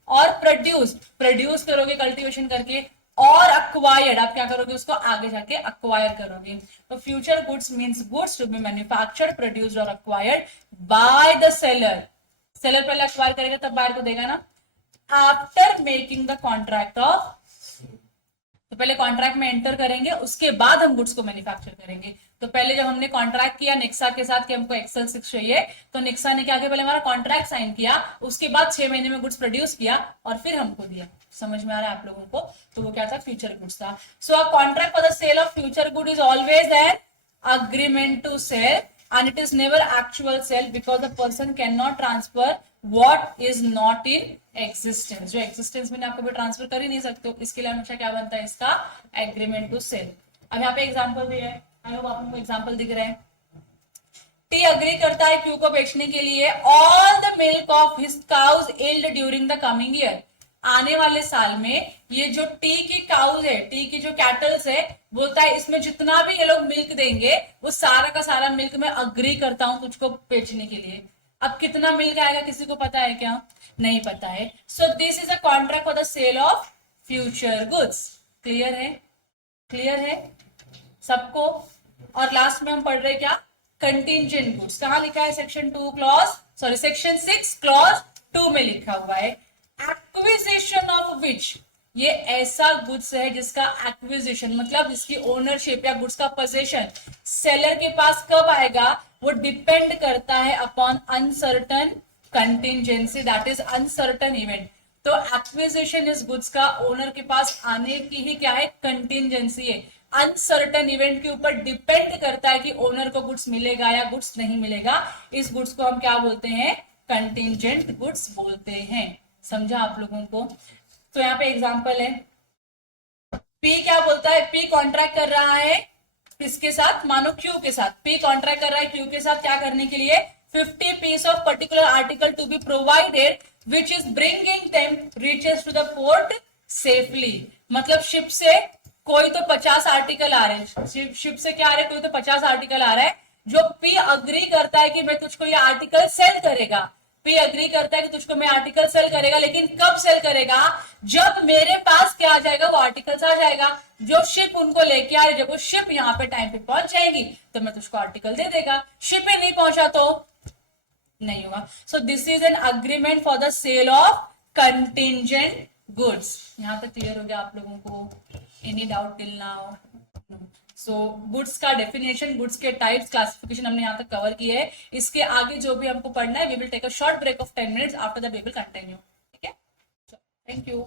और प्रोड्यूस करोगे कल्टीवेशन करके, और अक्वायर्ड, आप क्या करोगे, उसको आगे जाके अक्वायर करोगे। तो future goods means goods to be manufactured, produced or acquired by the seller. Seller पहले अक्वायर करेगा, तब बायर को देगा ना, after making the contract of. तो पहले कॉन्ट्रैक्ट में एंटर करेंगे, उसके बाद हम गुड्स को मैन्युफैक्चर करेंगे। तो पहले जब हमने कॉन्ट्रैक्ट किया नेक्सा के साथ कि हमको एक्सेल 6 चाहिए, तो नेक्सा ने क्या किया, पहले हमारा कॉन्ट्रैक्ट साइन किया, उसके बाद 6 महीने में गुड्स प्रोड्यूस किया और फिर हमको दिया। समझ में आ रहा है आप लोगों को? तो वो क्या था, फ्यूचर गुड्स था। So a contract for the sale of future good is always an agreement to sell, and it is never actual sale because the person cannot transfer what is not in existence। जो existence में आप कभी ट्रांसफर कर ही नहीं सकते, इसके लिए हमेशा क्या बनता है, इसका एग्रीमेंट टू सेल। अब यहाँ पे एग्जांपल भी है, आई होप आपको एग्जांपल दिख रहे हैं। टी अग्री करता है क्यू को बेचने के लिए, all the milk of his cows yield during the coming year. आने वाले साल में ये जो टी की काउज है, टी की जो कैटल्स है, बोलता है इसमें जितना भी ये लोग मिल्क देंगे, वो सारा का सारा मिल्क मैं अग्री करता हूं तुझको बेचने के लिए। अब कितना मिल्क आएगा, किसी को पता है क्या, नहीं पता है। So this is a contract for the sale of future goods. Clear है? क्लियर है सबको? और लास्ट में हम पढ़ रहे क्या, कंटिंजेंट गुड्स। कहां लिखा है, section 2 clause, sorry section 6 clause 2 में लिखा हुआ है। एक्विजिशन ऑफ विच, ये ऐसा गुड्स है जिसका एक्विजिशन मतलब जिसकी ओनरशिप या गुड्स का पोजेशन सेलर के पास कब आएगा, वो डिपेंड करता है upon uncertain contingency, that is uncertain event. तो एक्विजिशन इस गुड्स का ओनर के पास आने की ही क्या है, कंटिंजेंसी है। अनसर्टन इवेंट के ऊपर डिपेंड करता है कि ओनर को गुड्स मिलेगा या गुड्स नहीं मिलेगा। इस गुड्स को हम क्या बोलते हैं, कंटिंजेंट गुड्स बोलते हैं। समझा आप लोगों को? तो यहाँ पे एग्जांपल है, पी क्या बोलता है, पी कॉन्ट्रैक्ट कर रहा है किसके साथ, मानो क्यू के साथ। पी कॉन्ट्रैक्ट कर रहा है क्यू के साथ क्या करने के लिए, 50 piece of particular article to be provided which is bringing them reaches to the port safely. मतलब शिप से कोई तो 50 आर्टिकल आ रहे हैं, शिप से क्या आ रहे हैं, कोई तो 50 आर्टिकल आ रहा है, जो पी अग्री करता है कि मैं तुझको ये आर्टिकल सेल करेगा। पी अग्री करता है कि तुझको मैं आर्टिकल सेल करेगा, लेकिन कब सेल करेगा, जब मेरे पास क्या आ जाएगा, वो आर्टिकल्स आ जाएगा। जो शिप उनको लेके आ रही, जब वो शिप यहाँ पे टाइम पे पहुंच जाएगी, तो मैं तुझको आर्टिकल दे देगा। शिप ही नहीं पहुंचा तो नहीं होगा। So this is an agreement for the sale of contingent goods. यहां तक क्लियर हो गया आप लोगों को? Any doubt till now? So goods का डेफिनेशन, गुड्स के टाइप्स, क्लासिफिकेशन हमने यहाँ तक कवर की है। इसके आगे जो भी हमको पढ़ना है, we will take a short break of 10 minutes, after that we will continue. ठीक है, थैंक यू।